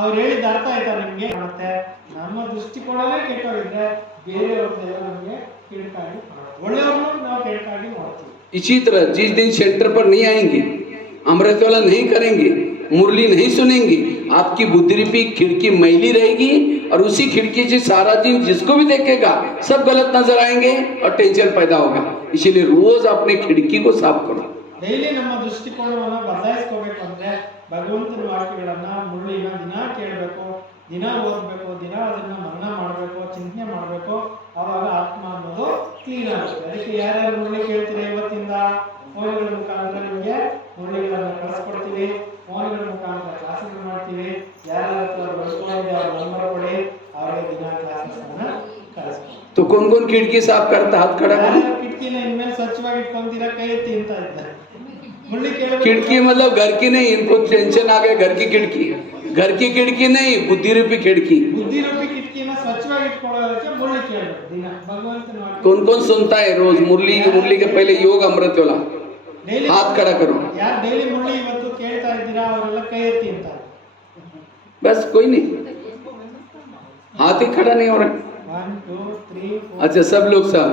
ಅವ್ರು ಹೇಳಿದ ಅರ್ಥ ಆಯ್ತಾ ನಿಮ್ಗೆ? ಮತ್ತೆ ನಮ್ಮ ದೃಷ್ಟಿಕೋನವೇ ಕೆಟ್ಟೋಗಿದ್ರೆ ಬೇರೆಯವ್ರದ್ದೆಲ್ಲ ನಮ್ಗೆ ಕೆಟ್ಟಾಗಿ ಒಳ್ಳೆಯವ್ರನ್ನೂ ನಾವು ಕೆಟ್ಟಾಗಿ ಮಾಡ್ತೀವಿ. इसी तरह जिस दिन सेंटर पर नहीं आएंगे, अमृत वाला नहीं करेंगे, मुरली नहीं सुनेंगे, आपकी बुद्धि रूपी खिड़की मैली रहेगी और उसी खिड़की से सारा दिन जिसको भी देखेगा सब गलत नजर आएंगे और टेंशन पैदा होगा. इसीलिए रोज अपने खिड़की को साफ करो. ಡೈಲಿ ನಮ್ಮ ದೃಷ್ಟಿಕೋನವನ್ನು ಬದಲಾಯಿಸ್ಕೋಬೇಕು ಅಂದ್ರೆ ಭಗವಂತನ ವಾಕ್ಯಗಳನ್ನ ಮುಳ್ಳಿನ ದಿನ ಕೇಳಬೇಕು, ದಿನ ಓದಬೇಕು, ದಿನ ಅದನ್ನ ಮನನ ಮಾಡಬೇಕು, ಚಿಂತನೆ ಮಾಡಬೇಕು. ಅವಾಗ ಆತ್ಮ ಅನ್ನೋದು ಕ್ಲೀನ್ ಆಗುತ್ತೆ. ಅದಕ್ಕೆ ಯಾರ್ಯಾರು ಮುಳ್ಳಿ ಕೇಳ್ತೀರಿ ಇವತ್ತಿಂದ ಫೋನ್ಗಳ ಮುಖಾಂತರ ನಿಮಗೆ ಮುಳ್ಳಿಗಳನ್ನ ಕಳಿಸ್ಕೊಡ್ತೀವಿ, ಫೋನ್ಗಳ ಮುಖಾಂತರ ಕ್ಲಾಸ್ಗಳು ಮಾಡ್ತೀವಿ. ಯಾರ್ಯಾರ ಹತ್ರ ಬರ್ಕೊಂಡಿದೆ ಅವ್ರ ನಂಬರ್ ಕೊಡಿ, ಅವರಿಗೆ ದಿನ ಕ್ಲಾಸಸ್ ಅನ್ನ ಕಳಿಸ್ಕೊಡ್ತೀವಿ. तो कौन कौन खिड़की साफ करता? हाथ खड़ा करो. ಕಿಟಕಿನ ಇನ್ಮೇಲೆ ಸ್ವಚ್ಛವಾಗಿ ಇಟ್ಕೊಂತೀರಾ, ಕೈ ಎತ್ತಿ ಅಂತ ಇದ್ದಾರೆ. खिड़की मतलब घर की नहीं, इनको टेंशन आ गया. घर की खिड़की, घर की खिड़की नहीं, बुद्धि रूपी खिड़की. बुद्धि रूपी खिड़की स्वच्छವಾಗಿ ಇಟ್ಕೊಳ್ಳೋದಕ್ಕೆ ಮುಳ್ಳಿ ಕೇಳಬೇಕು ದಿನ ಭಗವಂತನ ವಾಕ್ಯ. कौन कौन सुनता है रोज मुरली? मुरली के पहले योग अमृत वाला हाथ खड़ा करो. ಯಾರು ಡೈಲಿ ಮುಳ್ಳಿ ಇವತ್ತು ಕೇಳ್ತಾ ಇದ್ದೀರಾ ಅವರೆಲ್ಲ ಕೈ ಎತ್ತಿ ಅಂತ. बस कोई नहीं, हाथ ही खड़ा नहीं हो रहा. 1 2 3 4. अच्छा सब लोग सब.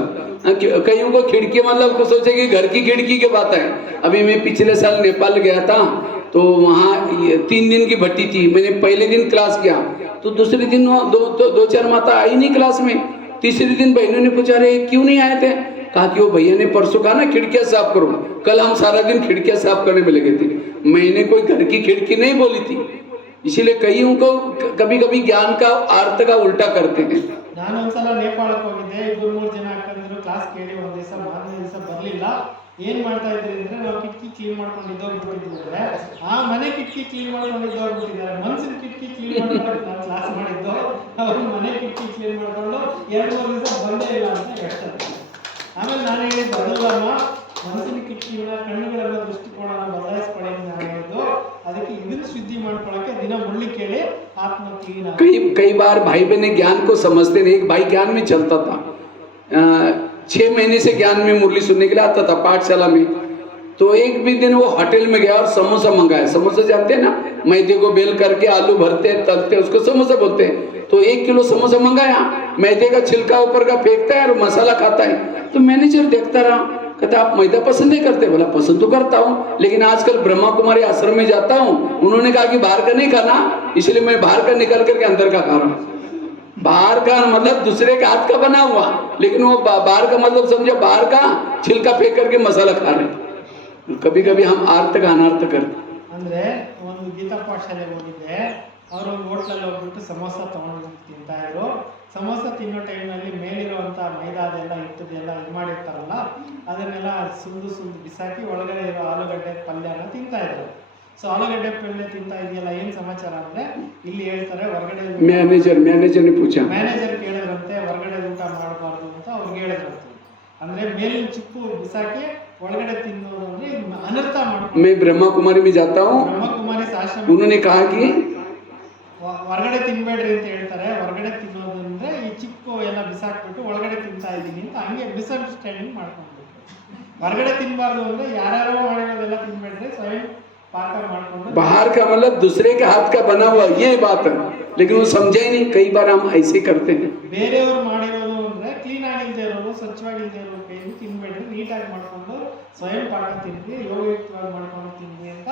कईयों को खिड़की मतलब को सोचे कि घर की खिड़की की बात है. अभी मैं पिछले साल नेपाल गया था तो वहाँ 3 दिन की भट्टी थी. मैंने पहले दिन क्लास किया तो दूसरे दिन दो चार माता आई नहीं क्लास में. तीसरे दिन बहनों ने पूछा अरे क्यों नहीं आए थे? कहा कि वो भैया ने परसों कहा ना खिड़कियाँ साफ करो. कल हम सारा दिन खिड़कियाँ साफ करने में लगे थे. मैंने कोई घर की खिड़की नहीं बोली थी. इसीलिए कईयों को कभी कभी ज्ञान का अर्थ का उल्टा करते हैं. ನಾನು ಒಂದ್ಸಲ ನೇಪಾಳಕ್ಕೆ ಹೋಗಿದ್ದೆ. 2-3 ಜನ ಅಕ್ಕಂದಿರು ಕ್ಲಾಸ್ ಕೇಳಿ ಒಂದ್ ದಿವಸ ಮಾರನೇ ದಿವಸ ಬರ್ಲಿಲ್ಲ. ಏನ್ ಮಾಡ್ತಾ ಇದ್ರಿ ಅಂದ್ರೆ ನಾವು ಕಿಟಕಿ ಕ್ಲೀನ್ ಮಾಡ್ಕೊಂಡು ಇದ್ದೋಗ್ಬಿಟ್ಟಿದ್ರೆ ಆ ಮನೆ ಕಿಟಕಿ ಕ್ಲೀನ್ ಮಾಡ್ಕೊಂಡು ಇದ್ದೋಗ್ಬಿಟ್ಟಿದ್ದಾರೆ. ಮನ್ಸಿನ ಕಿಟಕಿ ಕ್ಲೀನ್ ಮಾಡ್ಕೊಂಡು ನಾನು ಕ್ಲಾಸ್ ಮಾಡಿದ್ದು, ಅವ್ರು ಮನೆ ಕಿಟಕಿ ಕ್ಲೀನ್ ಮಾಡ್ಕೊಂಡು 2-3 ದಿವಸ ಬಂದೇ ಇಲ್ಲ ಅಂತ ಹೇಳ್ತಾರೆ. ಆಮೇಲೆ ನಾನು ಹೇಳಿದ್ದು ಬದಲಮ್ಮ, ಮನಸ್ಸಿನ ಕಿಟಕಿನ ಕಣ್ಣುಗಳನ್ನ ದೃಷ್ಟಿಕೋನನ ಬದಲಾಯಿಸ್ಕೊಳ್ಳಿ ಅಂತ ನಾನು ಹೇಳಿದ್ದು. ಅದಕ್ಕೆ ಇದನ್ನ ಶುದ್ಧಿ ಮಾಡ್ಕೊಳ್ಳೋಕೆ ದಿನ ಮುಳ್ಳಿ ಕೇಳಿ ಆತ್ಮ ಕ್ಲೀನ್ ಆಗುತ್ತೆ. कई बार भाई बहन ज्ञान को समझते नहीं. एक भाई ज्ञान में चलता था, 6 महीने से ज्ञान में मुरली सुनने के लिए आता था पाठशाला में. तो एक भी दिन वो होटल में गया और समोसा मंगाया. समोसा जानते हैं ना, मैदे को बेल करके आलू भरते तलते उसको समोसा बोलते हैं. तो 1 किलो समोसा मंगाया, मैदे का छिलका ऊपर का फेंकता है और मसाला खाता है. तो मैनेजर देखता रहा, कहता आप मैदा पसंद नहीं करते? बोला पसंद तो करता हूँ, लेकिन आजकल ब्रह्मा कुमारी आश्रम में जाता हूँ, उन्होंने कहा कि बाहर का नहीं खाना, इसलिए मैं बाहर का निकल करके अंदर का खा रहा हूँ. बाहर का मतलब दूसरे के हाथ का बना हुआ, लेकिन वो बाहर का मतलब समझो बाहर का छिलका फेंक करके मसाला खा रहे. कभी कभी हम आर्थ का अनार्थ करते. ಅಂದ್ರೆ ಒಂದು ಗೀತಾ ಪಾಠಶಾಲೆಗೆ ಹೋಗಿದ್ದೆ. ಅವರು ಒಂದು ಹೋಟ್ಲಲ್ಲಿ ಹೋಗ್ಬಿಟ್ಟು ಸಮೋಸ ತಗೊಂಡು ತಿಂತಾ ಇದ್ರು. ಸಮೋಸ ತಿನ್ನೋ ಟೈಮ್ನಲ್ಲಿ ಮೇಲಿರುವಂಥ ಮೈದಾದೆಲ್ಲ ಹಿಟ್ಟದೆಲ್ಲ ಇದು ಮಾಡಿರ್ತಾರಲ್ಲ ಅದನ್ನೆಲ್ಲ ಸುಲ್ದು ಬಿಸಾಕಿ ಒಳಗಡೆ ಇರೋ ಆಲೂಗಡ್ಡೆ ಪಲ್ಯನ ತಿಂತಾ ಇದ್ರು. ಸೊ ಆಲೂಗಡ್ಡೆ ಪಲ್ಯ ತಿಂತಾ ಇದೆಯಲ್ಲ ಏನು ಸಮಾಚಾರ ಅಂದರೆ ಇಲ್ಲಿ ಹೇಳ್ತಾರೆ ಹೊರಗಡೆ ಮ್ಯಾನೇಜರ್ ಕೇಳಿದ್ರಂತೆ ಹೊರಗಡೆ ಊಟ ಮಾಡಬಾರ್ದು ಅಂತ ಅವ್ರಿಗೆ ಹೇಳಿದ್ರಂತೆ. ಅಂದರೆ ಮೇಲಿನ ಚಿಪ್ಪು ಬಿಸಾಕಿ ಒಳಗಡೆ ತಿನ್ನೋದು ಅಂದ್ರೆ ಅನರ್ಥ ಮಾಡ್ಕೊಂಡು. मैं ब्रह्मा कुमारी में जाता हूँ, ಬ್ರಹ್ಮ ಕುಮಾರಿ ಆಶ್ರಮ उन्होंने कहा कि ಹೊರಗಡೆ ತಿನ್ಬೇಡ್ರಿ ಅಂತ ಹೇಳ್ತಾರೆ. ಹೊರಗಡೆ ತಿನ್ನೋದು ಅಂದ್ರೆ ಈ ಚಿಪ್ಪು ಎಲ್ಲ ಬಿಸಾಕ್ಬಿಟ್ಟು ಒಳಗಡೆ ತಿಂತಾ ಇದ್ದೀನಿ ಅಂತ ಹಂಗೆ ಮಿಸ್ಅಂಡರ್ಸ್ಟ್ಯಾಂಡಿಂಗ್ ಮಾಡ್ಕೊಂಡ್ಬಿಟ್ಟು. ಹೊರಗಡೆ ತಿನ್ಬಾರ್ದು ಅಂದ್ರೆ ಯಾರ್ಯಾರೋ ಮಾಡಿರೋದೆಲ್ಲ ತಿನ್ಬೇಡ್ರಿ, ಸ್ವಯಂ ಪಾಕ ಮಾಡ್ಕೊಂಡು. बाहर का मतलब दूसरे के हाथ का बना हुआ ये बात है, लेकिन वो समझे ही नहीं. कई बार हम ऐसे करते हैं. ಬೇರೆಯವರು ಮಾಡಿರೋದು ಅಂದ್ರೆ ಕ್ಲೀನ್ ಆಗಿಲ್ದೇ ಇರೋದು, ಸ್ವಚ್ಛವಾಗಿಲ್ದೇ ಇರೋ ಕೈಯಲ್ಲಿ ತಿನ್ಬೇಡ್ರಿ, ನೀಟಾಗಿ ಮಾಡ್ಕೊಂಡು ಸ್ವಯಂ ಪಾಕ ತಿನ್ನಿ, ಯೋಗಯುಕ್ತವಾಗಿ ಮಾಡ್ಕೊಂಡು ತಿನ್ನಿ ಅಂತ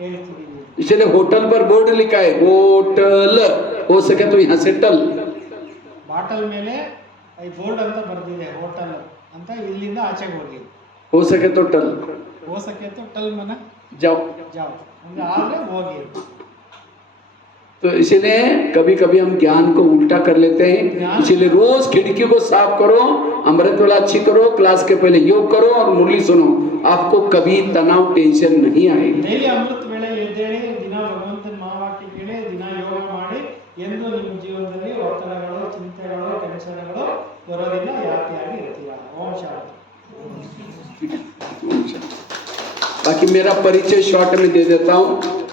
ಹೇಳ್ತೀವಿ. इसलिए होटल पर बोर्ड लिखा है होटल, हो सके तो यहाँ से टल. ಬಾಟಲ್ ಮೇಲೆ ಈ ಬೋರ್ಡ್ ಅಂತ ಬರ್ದಿದೆ ಹೋಟೆಲ್ ಅಂತ, ಇಲ್ಲಿಂದ ಆಚೆಗೆ ಹೋಗಿ. हो सके तो टल, हो सके तो टल मना जाओ. ಅಂದ್ರೆ ಆದ್ರೆ ಹೋಗಿ. तो इसलिए कभी कभी हम ज्ञान को उल्टा कर लेते हैं. इसलिए रोज खिड़की को साफ करो, अमृत वाला अच्छी करो, क्लास के पहले योग करो और मुरली सुनो. आपको कभी तनाव टेंशन नहीं आएगी. ಡೈಲಿ ಅಮೃತ ವೇಳೆ ಎದ್ದೇಳಿ, ದಿನ ಭಗವಂತನ ಮಹಾವಾಕ್ಯ ಕೇಳಿ, ದಿನ ಯೋಗ ಮಾಡಿ, ಎಂದು ನಿಮ್ಮ ಜೀವನದಲ್ಲಿ ಒತ್ತಡಗಳು, ಚಿಂತೆಗಳು, ಟೆನ್ಷನ್ಗಳು ಬರೋದಿಲ್ಲ, ಯಾತಿಯಾಗಿ ಇರ್ತೀರ. ಓಂ ಶಾಂತಿ. बाकी मेरा परिचय शॉर्ट में दे देता हूँ.